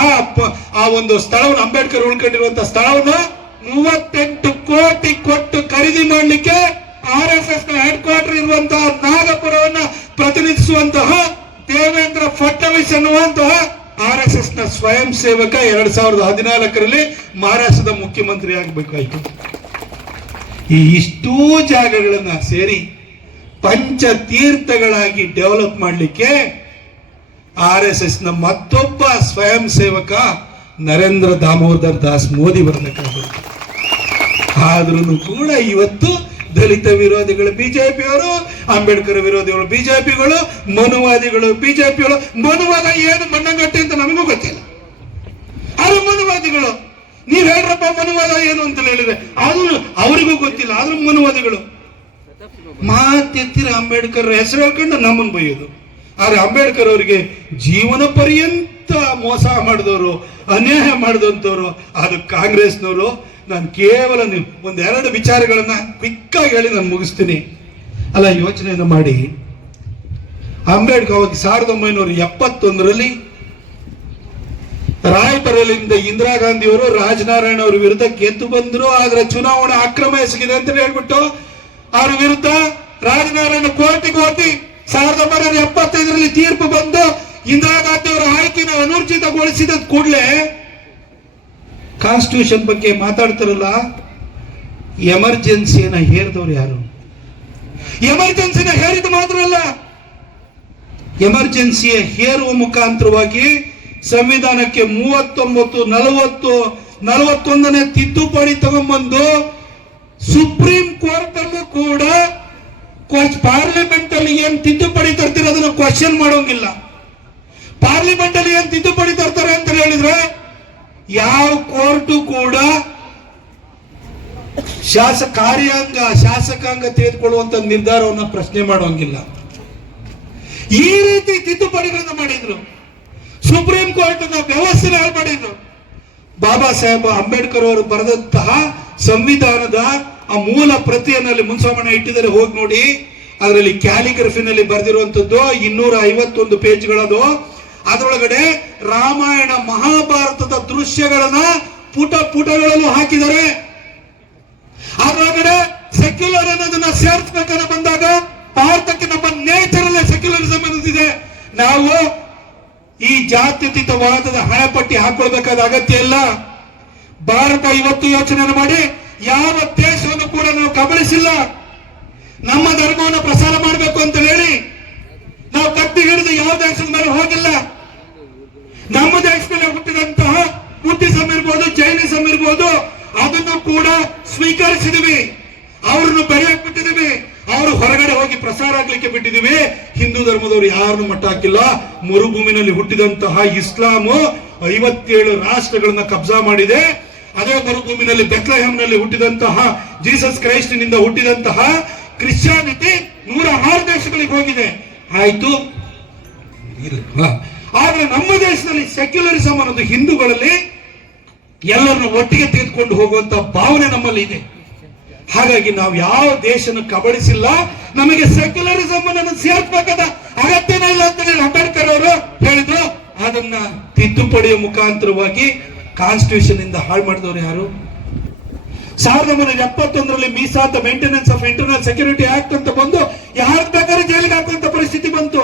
ಆ ಒಂದು ಸ್ಥಳವನ್ನು, ಅಂಬೇಡ್ಕರ್ ಉಳ್ಕೊಂಡಿರುವಂತಹ ಸ್ಥಳವನ್ನು 38 ಕೋಟಿ ಕೊಟ್ಟು ಖರೀದಿ ಮಾಡಲಿಕ್ಕೆ RSS ನ ಹೆಡ್ ಕ್ವಾರ್ಟರ್ ಇರುವಂತಹ ನಾಗಪುರವನ್ನ ಪ್ರತಿನಿಧಿಸುವಂತಹ ದೇವೇಂದ್ರ ಫಡ್ನವೀಸ್ ಅನ್ನುವಂತಹ RSS ನ ಸ್ವಯಂ ಸೇವಕ 2014ರಲ್ಲಿ ಮಹಾರಾಷ್ಟ್ರದ ಮುಖ್ಯಮಂತ್ರಿ ಆಗಬೇಕಾಯ್ತು. ಈ ಇಷ್ಟೂ ಜಾಗಗಳನ್ನ ಸೇರಿ ಪಂಚತೀರ್ಥಗಳಾಗಿ ಡೆವಲಪ್ ಮಾಡಲಿಕ್ಕೆ RSS ನ ಮತ್ತೊಬ್ಬ ಸ್ವಯಂ ಸೇವಕ ನರೇಂದ್ರ ದಾಮೋದರ್ ದಾಸ್ ಮೋದಿ ಬರಬೇಕಾಗುತ್ತೆ. ಆದ್ರೂ ಕೂಡ ಇವತ್ತು ದಲಿತ ವಿರೋಧಿಗಳು ಬಿಜೆಪಿಯವರು, ಅಂಬೇಡ್ಕರ್ ವಿರೋಧಿಗಳು ಬಿಜೆಪಿಗಳು, ಮನುವಾದಿಗಳು ಬಿಜೆಪಿಗಳು. ಮನುವಾದ ಏನು ಮಣ್ಣಗಟ್ಟೆ ಅಂತ ನಮಗೂ ಗೊತ್ತಿಲ್ಲ. ಆದ್ರೂ ಮನುವಾದಿಗಳು ನೀವ್ ಹೇಳ್ರಪ್ಪ ಮನುವಾದ ಏನು ಅಂತ ಹೇಳಿದ್ರೆ ಅದು ಅವರಿಗೂ ಗೊತ್ತಿಲ್ಲ. ಆದ್ರೂ ಮನುವಾದಿಗಳು ಮಾತೆತ್ತಿರ ಅಂಬೇಡ್ಕರ್ ಹೆಸರು ಹೇಳ್ಕೊಂಡು ನಮ್ಮನ್ನು ಬೈಯೋದು. ಆದ್ರೆ ಅಂಬೇಡ್ಕರ್ ಅವರಿಗೆ ಜೀವನ ಪರ್ಯಂತ ಮೋಸ ಮಾಡಿದವರು, ಅನ್ಯಾಯ ಮಾಡಿದಂಥವ್ರು ಅದು ಕಾಂಗ್ರೆಸ್ನವರು. ನಾನು ಕೇವಲ ಒಂದೆರಡು ವಿಚಾರಗಳನ್ನ ಕ್ವಿಕ್ ಆಗಿ ಹೇಳಿ ನಾನು ಮುಗಿಸ್ತೀನಿ. ಅಲ್ಲ, ಯೋಚನೆಯನ್ನು ಮಾಡಿ, ಅಂಬೇಡ್ಕರ್ ಅವಾಗ 1971ರಲ್ಲಿ ರಾಯ್ಬರೇಲಿಯಿಂದ ಇಂದಿರಾ ಗಾಂಧಿ ಅವರು ರಾಜನಾರಾಯಣ ಅವರ ವಿರುದ್ಧ ಗೆದ್ದು ಬಂದ್ರು. ಆದ್ರೆ ಚುನಾವಣಾ ಅಕ್ರಮ ಎಸಗಿದೆ ಅಂತ ಹೇಳ್ಬಿಟ್ಟು ಅವ್ರ ವಿರುದ್ಧ ರಾಜನಾರಾಯಣ ಕೋರ್ಟಿಗೆ ಹೋಗಿ 1975ರಲ್ಲಿ ತೀರ್ಪು ಬಂದು ಇಂದಿರಾ ಗಾಂಧಿ ಅವರ ಆಯ್ಕೆನ ಅನೂರ್ಜಿತಗೊಳಿಸಿದ ಕೂಡಲೇ ಕಾನ್ಸ್ಟಿಟ್ಯೂಷನ್ ಬಗ್ಗೆ ಮಾತಾಡ್ತಾರಲ್ಲ, ಎಮರ್ಜೆನ್ಸಿಯನ್ನ ಹೇರಿದವ್ರು ಯಾರು? ಎಮರ್ಜೆನ್ಸಿನ ಹೇರಿದ ಮಾತ್ರ ಅಲ್ಲ, ಎಮರ್ಜೆನ್ಸಿಯ ಹೇರುವ ಮುಖಾಂತರವಾಗಿ ಸಂವಿಧಾನಕ್ಕೆ 39, 40, 41ನೇ ತಿದ್ದುಪಡಿ ತಗೊಂಡ್ಬಂದು ಸುಪ್ರೀಂ ಕೋರ್ಟ್ ಅಲ್ಲೂ ಕೂಡ ಪಾರ್ಲಿಮೆಂಟ್ ಅಲ್ಲಿ ಏನ್ ತಿದ್ದುಪಡಿ ತರ್ತೀರ ಅದನ್ನು ಕ್ವಶನ್ ಮಾಡೋಂಗಿಲ್ಲ. ಪಾರ್ಲಿಮೆಂಟ್ ಅಲ್ಲಿ ಏನ್ ತಿದ್ದುಪಡಿ ತರ್ತಾರೆ ಅಂತ ಹೇಳಿದ್ರೆ ಯಾವ ಕೋರ್ಟು ಕೂಡ ಶಾಸಕಾಂಗ ತೆಗೆದುಕೊಳ್ಳುವಂತ ನಿರ್ಧಾರವನ್ನು ಪ್ರಶ್ನೆ ಮಾಡುವಂಗಿಲ್ಲ. ಈ ರೀತಿ ತಿದ್ದುಪಡಿಗಳನ್ನು ಮಾಡಿದ್ರು. ಸುಪ್ರೀಂ ಕೋರ್ಟ್ ವ್ಯವಸ್ಥೆ ಮಾಡಿದ್ರು. ಬಾಬಾ ಸಾಹೇಬ್ ಅಂಬೇಡ್ಕರ್ ಅವರು ಬರೆದಂತಹ ಸಂವಿಧಾನದ ಆ ಮೂಲ ಪ್ರತಿಯಲ್ಲಿ ಮುನ್ಸಮಣ ಇಟ್ಟಿದ್ದಾರೆ, ಹೋಗಿ ನೋಡಿ. ಅದರಲ್ಲಿ ಕ್ಯಾಲಿಗ್ರಫಿನಲ್ಲಿ ಬರೆದಿರುವಂತದ್ದು 251 ಪೇಜ್ಗಳದು. ಅದರೊಳಗಡೆ ರಾಮಾಯಣ ಮಹಾಭಾರತದ ದೃಶ್ಯಗಳನ್ನ ಪುಟಗಳಲ್ಲೂ ಹಾಕಿದ್ದಾರೆ. ಅದರೊಳಗಡೆ ಸೆಕ್ಯುಲರ್ ಅನ್ನೋದನ್ನ ಸೇರಿಸಬೇಕನ್ನ ಬಂದಾಗ ಭಾರತಕ್ಕೆ ನಮ್ಮ ನೇಚರ್ ಅಲ್ಲೇ ಸೆಕ್ಯುಲರಿಸಂ ಅನ್ನೋದಿದೆ. ನಾವು ಈ ಜಾತ್ಯತೀತವಾದದ ಹಣಪಟ್ಟಿ ಹಾಕೊಳ್ಬೇಕಾದ ಅಗತ್ಯ ಇಲ್ಲ. ಭಾರತ ಇವತ್ತು ಯೋಚನೆ ಮಾಡಿ ಯಾವ ದೇಶವನ್ನು ಕೂಡ ನಾವು ಕಬಳಿಸಿಲ್ಲ. ನಮ್ಮ ಧರ್ಮವನ್ನು ಪ್ರಸಾರ ಮಾಡಬೇಕು ಅಂತ ಹೇಳಿ ನಾವು ಕತ್ತಿ ಹಿಡಿದು ಯಾವ ದೇಶದ ಮೇಲೆ ಹೋಗಿಲ್ಲ. ನಮ್ಮ ದೇಶದಲ್ಲಿ ಹುಟ್ಟಿದಂತಹ ಬುದ್ಧಿಸಂ ಇರ್ಬೋದು, ಜೈನಿಸಂ ಇರ್ಬೋದು, ಅದನ್ನು ಕೂಡ ಸ್ವೀಕರಿಸಿದೀವಿ. ಅವ್ರನ್ನು ಬೆಳೆಯಕ್ ಬಿಟ್ಟಿದೀವಿ. ಅವರು ಹೊರಗಡೆ ಹೋಗಿ ಪ್ರಸಾರ ಆಗ್ಲಿಕ್ಕೆ ಬಿಟ್ಟಿದೀವಿ. ಹಿಂದೂ ಧರ್ಮದವರು ಯಾರನ್ನು ಮಟ್ಟ ಹಾಕಿಲ್ಲ. ಮರುಭೂಮಿನಲ್ಲಿ ಹುಟ್ಟಿದಂತಹ ಇಸ್ಲಾಮು 57 ರಾಷ್ಟ್ರಗಳನ್ನ ಕಬ್ಜಾ ಮಾಡಿದೆ. ಅದೇ ಮರುಭೂಮಿನಲ್ಲಿ ಬೆತ್ಲೆಹೆಮ್ನಲ್ಲಿ ಹುಟ್ಟಿದಂತಹ ಜೀಸಸ್ ಕ್ರೈಸ್ಟ್ನಿಂದ ಹುಟ್ಟಿದಂತಹ ಕ್ರಿಶ್ಚಿಯಾನಿಟಿ 106 ದೇಶಗಳಿಗೆ ಹೋಗಿದೆ. ಆಯ್ತು, ಆದ್ರೆ ನಮ್ಮ ದೇಶದಲ್ಲಿ ಸೆಕ್ಯುಲರಿಸಂ ಅನ್ನೋದು ಹಿಂದೂಗಳಲ್ಲಿ ಎಲ್ಲರನ್ನು ಒಟ್ಟಿಗೆ ತೆಗೆದುಕೊಂಡು ಹೋಗುವಂತ ಭಾವನೆ ನಮ್ಮಲ್ಲಿ ಇದೆ. ಹಾಗಾಗಿ ನಾವು ಯಾವ ದೇಶನ ಕಬಳಿಸಿಲ್ಲ. ನಮಗೆ ಸೆಕ್ಯುಲರಿಸಂ ಅನ್ನು ಸೇರ್ಬೇಕಾದ ಅಗತ್ಯನೇ ಇಲ್ಲ ಅಂತ ಹೇಳಿ ಅಂಬೇಡ್ಕರ್ ಅವರು ಹೇಳಿದ್ರು. ಅದನ್ನ ತಿದ್ದುಪಡಿಯ ಮುಖಾಂತರವಾಗಿ ಕಾನ್ಸ್ಟಿಟ್ಯೂಷನ್ ಇಂದ ಹಾಳು ಮಾಡಿದವರು ಯಾರು? 1971ರಲ್ಲಿ ಮೀಸಾತ maintenance of internal security act ಅಂತ ಬಂದು ಯಾರು ಬೇಕಾದ್ರೆ ಜೈಲಿಗೆ ಹಾಕುವಂತ ಪರಿಸ್ಥಿತಿ ಬಂತು.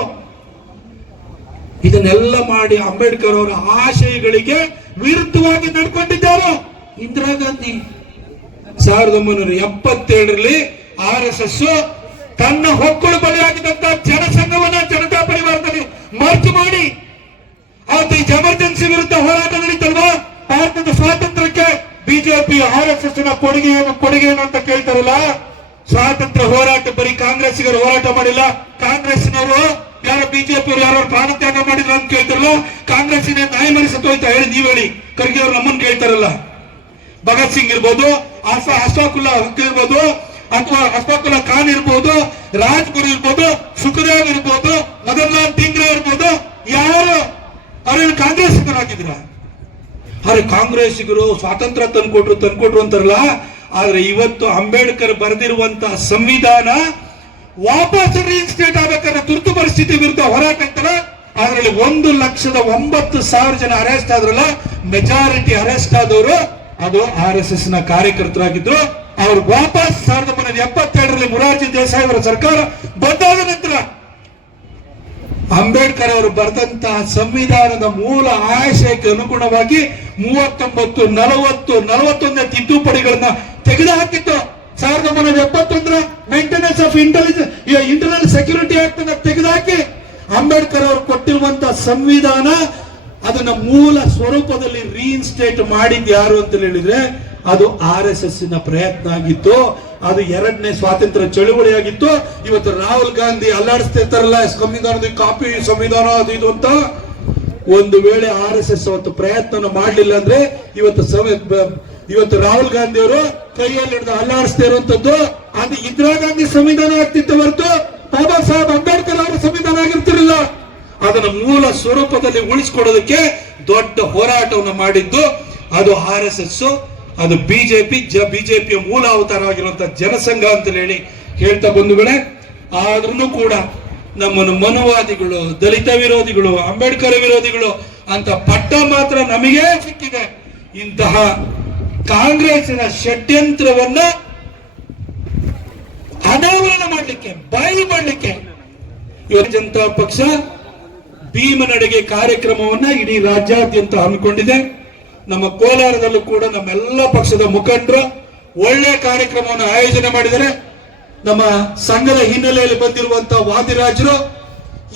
ಇದನ್ನೆಲ್ಲ ಮಾಡಿ ಅಂಬೇಡ್ಕರ್ ಅವರ ಆಶಯಗಳಿಗೆ ವಿರುದ್ಧವಾಗಿ ನಡ್ಕೊಂಡಿದ್ದಾರು ಇಂದಿರಾ ಗಾಂಧಿ. 1977ರಲ್ಲಿ RSS ತನ್ನ ಹೊಕ್ಕಳು ಬಲಿಯಾಗಿದ್ದಂತಹ ಜನಸಂಘವನ್ನ ಜನತಾ ಪರಿವಾರದಲ್ಲಿ ಮರ್ಜ್ ಮಾಡಿ ಅವತ್ತು ಈ ಎಮರ್ಜೆನ್ಸಿ ವಿರುದ್ಧ ಹೋರಾಟ ನಡೀತಲ್ವಾ? ಭಾರತದ ಸ್ವಾತಂತ್ರ್ಯಕ್ಕೆ ಬಿಜೆಪಿ RSS ನ ಕೊಡುಗೆ ಏನು ಅಂತ ಕೇಳ್ತಾರಲ್ಲ. ಸ್ವಾತಂತ್ರ್ಯ ಹೋರಾಟ ಬರೀ ಕಾಂಗ್ರೆಸ್ಸಿಗರು ಹೋರಾಟ ಮಾಡಿಲ್ಲ. ಕಾಂಗ್ರೆಸ್ನವರು ಯಾರೋ ಬಿಜೆಪಿ ಯಾರು ಪ್ರಾಣತ್ಯಾಗ ಮಾಡಿದ್ರು ಅಂತ ಕೇಳ್ತಾರಲ್ಲ. ಕಾಂಗ್ರೆಸ್ಸಿನ ನ್ಯಾಯಮರಿ ಸತ್ತೋಯ್ತಾ ಹೇಳಿ ನೀವ್ ಹೇಳಿ. ಖರ್ಗೆ ಅವರು ನಮ್ಮನ್ನು ಕೇಳ್ತಾರಲ್ಲ. ಭಗತ್ ಸಿಂಗ್ ಇರ್ಬೋದು, ಅಶ್ಫಾಕುಲ್ಲಾ ಇರ್ಬೋದು, ಅಥವಾ ಅಶ್ಫಾಕುಲ್ಲಾ ಖಾನ್ ಇರ್ಬೋದು, ರಾಜ್ಗುರು ಇರ್ಬೋದು, ಸುಖದೇವ್ ಇರ್ಬೋದು, ಮದನ್ ಲಾಲ್ ಟಿಂಗ್ರಾ ಇರ್ಬೋದು, ಯಾರು ಅವ್ರೇನು ಕಾಂಗ್ರೆಸ್ಸಿಗರಾಗಿದ್ರ? ಆದ್ರೆ ಕಾಂಗ್ರೆಸ್ಸಿಗರು ಸ್ವಾತಂತ್ರ್ಯ ತಂದ್ಕೊಟ್ರು ಅಂತಾರಲ್ಲ. ಆದ್ರೆ ಇವತ್ತು ಅಂಬೇಡ್ಕರ್ ಬರೆದಿರುವಂತಹ ಸಂವಿಧಾನ ವಾಪಸ್ ರೀಇನ್ಸ್ಟೇಟ್ ಆಗಬೇಕಾದ್ರೆ ತುರ್ತು ಪರಿಸ್ಥಿತಿ ವಿರುದ್ಧ ಹೋರಾಟ ಇತ್ತಲ್ಲ, ಅದರಲ್ಲಿ 1,09,000 ಜನ ಅರೆಸ್ಟ್ ಆದ್ರಲ್ಲ. ಮೆಜಾರಿಟಿ ಅರೆಸ್ಟ್ ಆದವರು ಅದು RSS ನ ಕಾರ್ಯಕರ್ತರಾಗಿದ್ರು. ಅವರು ವಾಪಸ್ 1977ರಲ್ಲಿ ಮೊರಾರ್ಜಿ ದೇಸಾಯಿ ಅವರ ಸರ್ಕಾರ ಬಂದಾದ ನಂತರ ಅಂಬೇಡ್ಕರ್ ಅವರು ಬರೆದಂತಹ ಸಂವಿಧಾನದ ಮೂಲ ಆಶಯಕ್ಕೆ ಅನುಗುಣವಾಗಿ 39, 40, 41ನೇ ತಿದ್ದುಪಡಿಗಳನ್ನ ತೆಗೆದುಹಾಕಿತ್ತು. 1971 maintenance of internal security act ಅನ್ನ ತೆಗೆದುಹಾಕಿ ಅಂಬೇಡ್ಕರ್ ಅವರು ಕೊಟ್ಟಿರುವಂತಹ ಸಂವಿಧಾನ ಅದನ್ನ ಮೂಲ ಸ್ವರೂಪದಲ್ಲಿ ರೀಇನ್ಸ್ಟೇಟ್ ಮಾಡಿದ್ ಯಾರು ಅಂತ ಹೇಳಿದ್ರೆ ಅದು RSS ನ ಪ್ರಯತ್ನ ಆಗಿತ್ತು. ಅದು 2ನೇ ಸ್ವಾತಂತ್ರ್ಯ ಚಳುವಳಿಯಾಗಿತ್ತು. ಇವತ್ತು ರಾಹುಲ್ ಗಾಂಧಿ ಅಲ್ಲಾಡಿಸ್ತಿರ್ತಾರಲ್ಲ ಸಂವಿಧಾನದ ಕಾಪಿ ಸಂವಿಧಾನ ಅದು ಇದು ಅಂತ. ಒಂದು ವೇಳೆ RSS ಅವತ್ತು ಪ್ರಯತ್ನ ಮಾಡಲಿಲ್ಲ ಅಂದ್ರೆ ಇವತ್ತು ರಾಹುಲ್ ಗಾಂಧಿ ಅವರು ಕೈಯಲ್ಲಿ ಹಿಡಿದು ಅಲ್ಲಾಡಿಸ್ತಾ ಇರುವಂತದ್ದು ಅದು ಇಂದಿರಾ ಗಾಂಧಿ ಸಂವಿಧಾನ ಆಗ್ತಿತ್ತು ಹೊರತು ಬಾಬಾ ಸಾಹೇಬ್ ಅಂಬೇಡ್ಕರ್ ಅವರ ಸಂವಿಧಾನ ಆಗಿರ್ತಿರಲಿಲ್ಲ. ಅದನ್ನ ಮೂಲ ಸ್ವರೂಪದಲ್ಲಿ ಉಳಿಸ್ಕೊಡೋದಕ್ಕೆ ದೊಡ್ಡ ಹೋರಾಟವನ್ನು ಮಾಡಿದ್ದು ಅದು RSS, ಅದು ಬಿಜೆಪಿಯ ಮೂಲ ಅವತಾರ ಆಗಿರುವಂತಹ ಜನಸಂಘ ಅಂತ ಹೇಳಿ ಹೇಳ್ತಾ ಬಂಧುಗಳೇ. ಆದ್ರೂ ಕೂಡ ನಮ್ಮನ್ನು ಮನುವಾದಿಗಳು, ದಲಿತ ವಿರೋಧಿಗಳು, ಅಂಬೇಡ್ಕರ್ ವಿರೋಧಿಗಳು ಅಂತ ಪಟ್ಟ ಮಾತ್ರ ನಮಗೆ ಸಿಕ್ಕಿದೆ. ಇಂತಹ ಕಾಂಗ್ರೆಸ್ಸಿನ ಷಡ್ಯಂತ್ರವನ್ನ ಅನಾವರಣ ಮಾಡಲಿಕ್ಕೆ, ಬಯಲು ಮಾಡಲಿಕ್ಕೆ ಇವತ್ತು ಜನತಾ ಪಕ್ಷ ಭೀಮನಡಿಗೆ ಕಾರ್ಯಕ್ರಮವನ್ನ ಇಡೀ ರಾಜ್ಯಾದ್ಯಂತ ಹಮ್ಮಿಕೊಂಡಿದೆ. ನಮ್ಮ ಕೋಲಾರದಲ್ಲೂ ಕೂಡ ನಮ್ಮೆಲ್ಲ ಪಕ್ಷದ ಮುಖಂಡರು ಒಳ್ಳೆ ಕಾರ್ಯಕ್ರಮವನ್ನು ಆಯೋಜನೆ ಮಾಡಿದ್ದಾರೆ. ನಮ್ಮ ಸಂಘದ ಹಿನ್ನೆಲೆಯಲ್ಲಿ ಬಂದಿರುವಂತಹ ವಾದಿರಾಜರು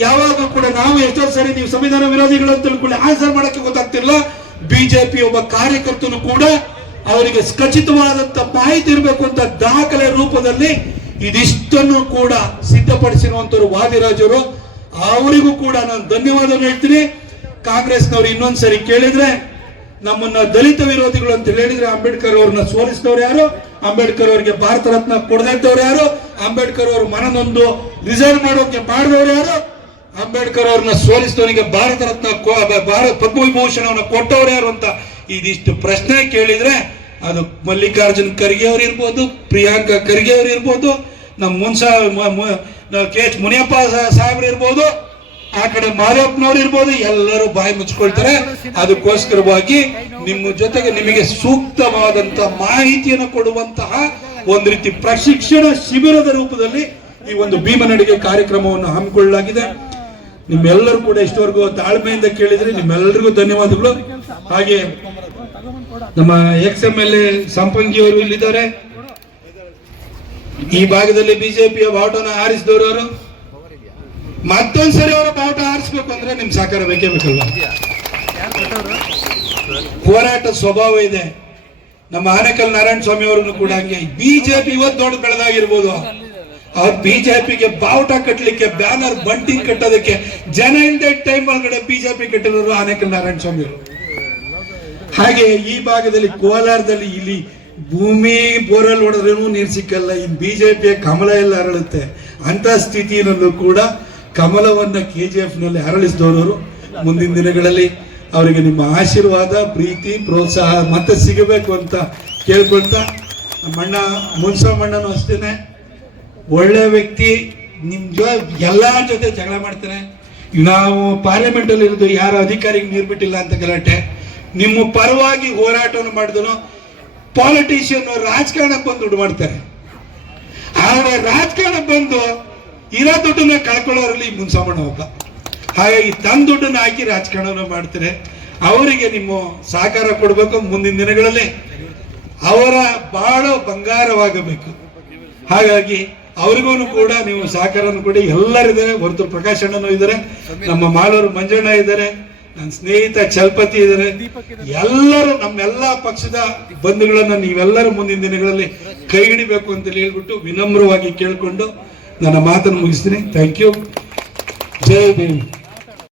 ಯಾವಾಗಲೂ ಕೂಡ ನಾವು ಎಷ್ಟೋ ಸರಿ ನೀವು ಸಂವಿಧಾನ ವಿರೋಧಿಗಳು ಅಂತ ತಿಳ್ಕೊಳ್ಳಿ ಆನ್ಸರ್ ಮಾಡಕ್ಕೆ ಗೊತ್ತಾಗ್ತಿಲ್ಲ. ಬಿಜೆಪಿ ಒಬ್ಬ ಕಾರ್ಯಕರ್ತನು ಕೂಡ ಅವರಿಗೆ ಖಚಿತವಾದಂತ ಮಾಹಿತಿ ಇರಬೇಕು ಅಂತ ದಾಖಲೆ ರೂಪದಲ್ಲಿ ಇದಿಷ್ಟನ್ನು ಕೂಡ ಸಿದ್ಧಪಡಿಸಿರುವಂತವರು ವಾದಿರಾಜರು. ಅವರಿಗೂ ಕೂಡ ನಾನು ಧನ್ಯವಾದ ಹೇಳ್ತೀನಿ. ಕಾಂಗ್ರೆಸ್ನವರು ಇನ್ನೊಂದ್ಸರಿ ಕೇಳಿದ್ರೆ ನಮ್ಮನ್ನ ದಲಿತ ವಿರೋಧಿಗಳು ಅಂತ ಹೇಳಿದ್ರೆ ಅಂಬೇಡ್ಕರ್ ಅವ್ರನ್ನ ಸೋಲಿಸಿದವ್ರು ಯಾರು? ಅಂಬೇಡ್ಕರ್ ಅವರಿಗೆ ಭಾರತ ರತ್ನ ಕೊಡದಿದ್ದವ್ರು ಯಾರು? ಅಂಬೇಡ್ಕರ್ ಅವರು ಮನನೊಂದು ರಿಸರ್ವ್ ಮಾಡೋಕೆ ಮಾಡಿದವ್ರು ಯಾರು? ಅಂಬೇಡ್ಕರ್ ಅವ್ರನ್ನ ಸೋಲಿಸಿದವನಿಗೆ ಭಾರತ ರತ್ನ ಪದ್ಮವಿಭೂಷಣವನ್ನು ಕೊಟ್ಟವ್ರು ಯಾರು ಅಂತ ಇದಿಷ್ಟು ಪ್ರಶ್ನೆ ಕೇಳಿದ್ರೆ ಅದು ಮಲ್ಲಿಕಾರ್ಜುನ್ ಖರ್ಗೆ ಅವರು ಇರ್ಬೋದು, ಪ್ರಿಯಾಂಕಾ ಖರ್ಗೆ ಅವರು ಇರ್ಬೋದು, ನಮ್ಮ KH ಮುನಿಯಪ್ಪ ಸಾಹೇಬ್ರು ಇರ್ಬೋದು, ಆ ಕಡೆ ಮಾರಪ್ಪನವ್ರು ಇರ್ಬೋದು, ಎಲ್ಲರೂ ಬಾಯಿ ಮುಚ್ಕೊಳ್ತಾರೆ. ಅದಕ್ಕೋಸ್ಕರವಾಗಿ ನಿಮ್ಮ ಜೊತೆಗೆ ನಿಮಗೆ ಸೂಕ್ತವಾದಂತ ಮಾಹಿತಿಯನ್ನು ಕೊಡುವಂತಹ ಒಂದು ರೀತಿ ಪ್ರಶಿಕ್ಷಣ ಶಿಬಿರದ ರೂಪದಲ್ಲಿ ಈ ಒಂದು ಭೀಮನಡಿಗೆ ಕಾರ್ಯಕ್ರಮವನ್ನು ಹಮ್ಮಿಕೊಳ್ಳಲಾಗಿದೆ. ನಿಮ್ಮೆಲ್ಲರೂ ಕೂಡ ಇಷ್ಟವರೆಗೂ ತಾಳ್ಮೆಯಿಂದ ಕೇಳಿದ್ರೆ ನಿಮ್ಮೆಲ್ಲರಿಗೂ ಧನ್ಯವಾದಗಳು. ಹಾಗೆ ನಮ್ಮ XMLA ಸಂಪಂಗಿ ಅವರು ಇಲ್ಲಿದ್ದಾರೆ. ಈ ಭಾಗದಲ್ಲಿ ಬಿಜೆಪಿಯ ಬಾವುಟನ ಹಾರಿಸಿದವರು ಅವರು. ಮತ್ತೊಂದ್ಸರಿ ಅವರ ಬಾವುಟ ಹಾರಿಸ್ಬೇಕು ಅಂದ್ರೆ ನಿಮ್ ಸಹಕಾರ ಬೇಕೇ ಬೇಕಲ್ಲ. ಹೋರಾಟ ಸ್ವಭಾವ ಇದೆ. ನಮ್ಮ ಆನೇಕಲ್ ನಾರಾಯಣ ಸ್ವಾಮಿ ಅವರನ್ನು ಕೂಡ ಹಂಗೆ ಬಿಜೆಪಿ ಇವತ್ತು ದೊಡ್ಡ ಬೆಳೆದಾಗಿರ್ಬೋದು, ಅವ್ರು ಬಿಜೆಪಿಗೆ ಬಾವುಟ ಕಟ್ಟಲಿಕ್ಕೆ ಬ್ಯಾನರ್ ಬಂಟಿಂಗ್ ಕಟ್ಟೋದಕ್ಕೆ ಜನ ಇಲ್ಲದೆ ಟೈಮ್ ಒಳಗಡೆ ಬಿಜೆಪಿ ಕಟ್ಟಿರೋರು ಆನೇಕಲ್ ನಾರಾಯಣ ಸ್ವಾಮಿ ಅವರು. ಹಾಗೆ ಈ ಭಾಗದಲ್ಲಿ ಕೋಲಾರದಲ್ಲಿ ಇಲ್ಲಿ ಭೂಮಿ ಬೋರಲ್ ಹೊಡೆದ್ರೂ ನೀರು ಸಿಕ್ಕಲ್ಲ. ಇನ್ ಬಿಜೆಪಿಯ ಕಮಲ ಎಲ್ಲ ಅರಳುತ್ತೆ. ಅಂತ ಸ್ಥಿತಿಯಲ್ಲೂ ಕೂಡ ಕಮಲವನ್ನ KGF ನಲ್ಲಿ ಅರಳಿಸಿದವರು. ಮುಂದಿನ ದಿನಗಳಲ್ಲಿ ಅವರಿಗೆ ನಿಮ್ಮ ಆಶೀರ್ವಾದ, ಪ್ರೀತಿ, ಪ್ರೋತ್ಸಾಹ ಮತ್ತೆ ಸಿಗಬೇಕು ಅಂತ ಕೇಳ್ಕೊಳ್ತಾ, ನಮ್ಮಣ್ಣ ಮುನ್ಸಮ್ಮಣ್ಣನು ಅಷ್ಟೇನೆ ಒಳ್ಳೆ ವ್ಯಕ್ತಿ. ಎಲ್ಲರ ಜೊತೆ ಜಗಳ ಮಾಡ್ತಾನೆ. ನಾವು ಪಾರ್ಲಿಮೆಂಟ್ ಅಲ್ಲಿ ಇರೋದು ಯಾರು ಅಧಿಕಾರಿಗೆ ನೀರು ಬಿಟ್ಟಿಲ್ಲ ಅಂತ ಗಲಾಟೆ. ನಿಮ್ಮ ಪರವಾಗಿ ಹೋರಾಟವನ್ನು ಮಾಡಿದನು. ಪಾಲಿಟಿಷಿಯನ್ ರಾಜಕಾರಣಕ್ಕೆ ಬಂದು ದುಡ್ಡು ಮಾಡ್ತಾರೆ. ಆದ್ರೆ ರಾಜಕಾರಣ ಬಂದು ಇರೋ ದುಡ್ಡನ್ನ ಕಳ್ಕೊಳ್ಳೋರಲ್ಲಿ ಮುನ್ಸಮ್ಮಣ್ಣ ಒಬ್ಬ. ಹಾಗಾಗಿ ತನ್ನ ದುಡ್ಡನ್ನು ಹಾಕಿ ರಾಜಕಾರಣವನ್ನು ಮಾಡ್ತಾರೆ. ಅವರಿಗೆ ನಿಮ್ಮ ಸಹಕಾರ ಕೊಡಬೇಕು. ಮುಂದಿನ ದಿನಗಳಲ್ಲಿ ಅವರ ಬಾಳು ಬಂಗಾರವಾಗಬೇಕು. ಹಾಗಾಗಿ ಅವ್ರಿಗೂ ಕೂಡ ನೀವು ಸಹಕಾರವನ್ನು ಕೊಡಿ. ಎಲ್ಲರಿದ್ದಾರೆ, ಹೊರತು ಪ್ರಕಾಶ್ ಅಣ್ಣನೂ ಇದ್ದಾರೆ, ನಮ್ಮ ಮಾಲೂರು ಮಂಜಣ್ಣ ಇದ್ದಾರೆ, ನನ್ನ ಸ್ನೇಹಿತ ಚಲಪತಿ ಇದ್ದಾರೆ. ಎಲ್ಲರೂ ನಮ್ಮೆಲ್ಲ ಪಕ್ಷದ ಬಂಧುಗಳನ್ನ ನೀವೆಲ್ಲರೂ ಮುಂದಿನ ದಿನಗಳಲ್ಲಿ ಕೈ ಹಿಡಿಬೇಕು ಅಂತ ಹೇಳ್ಬಿಟ್ಟು ವಿನಮ್ರವಾಗಿ ಕೇಳಿಕೊಂಡು ನನ್ನ ಮಾತನ್ನು ಮುಗಿಸ್ತೀನಿ. Thank you. ಜೈ ಭೀಮ್.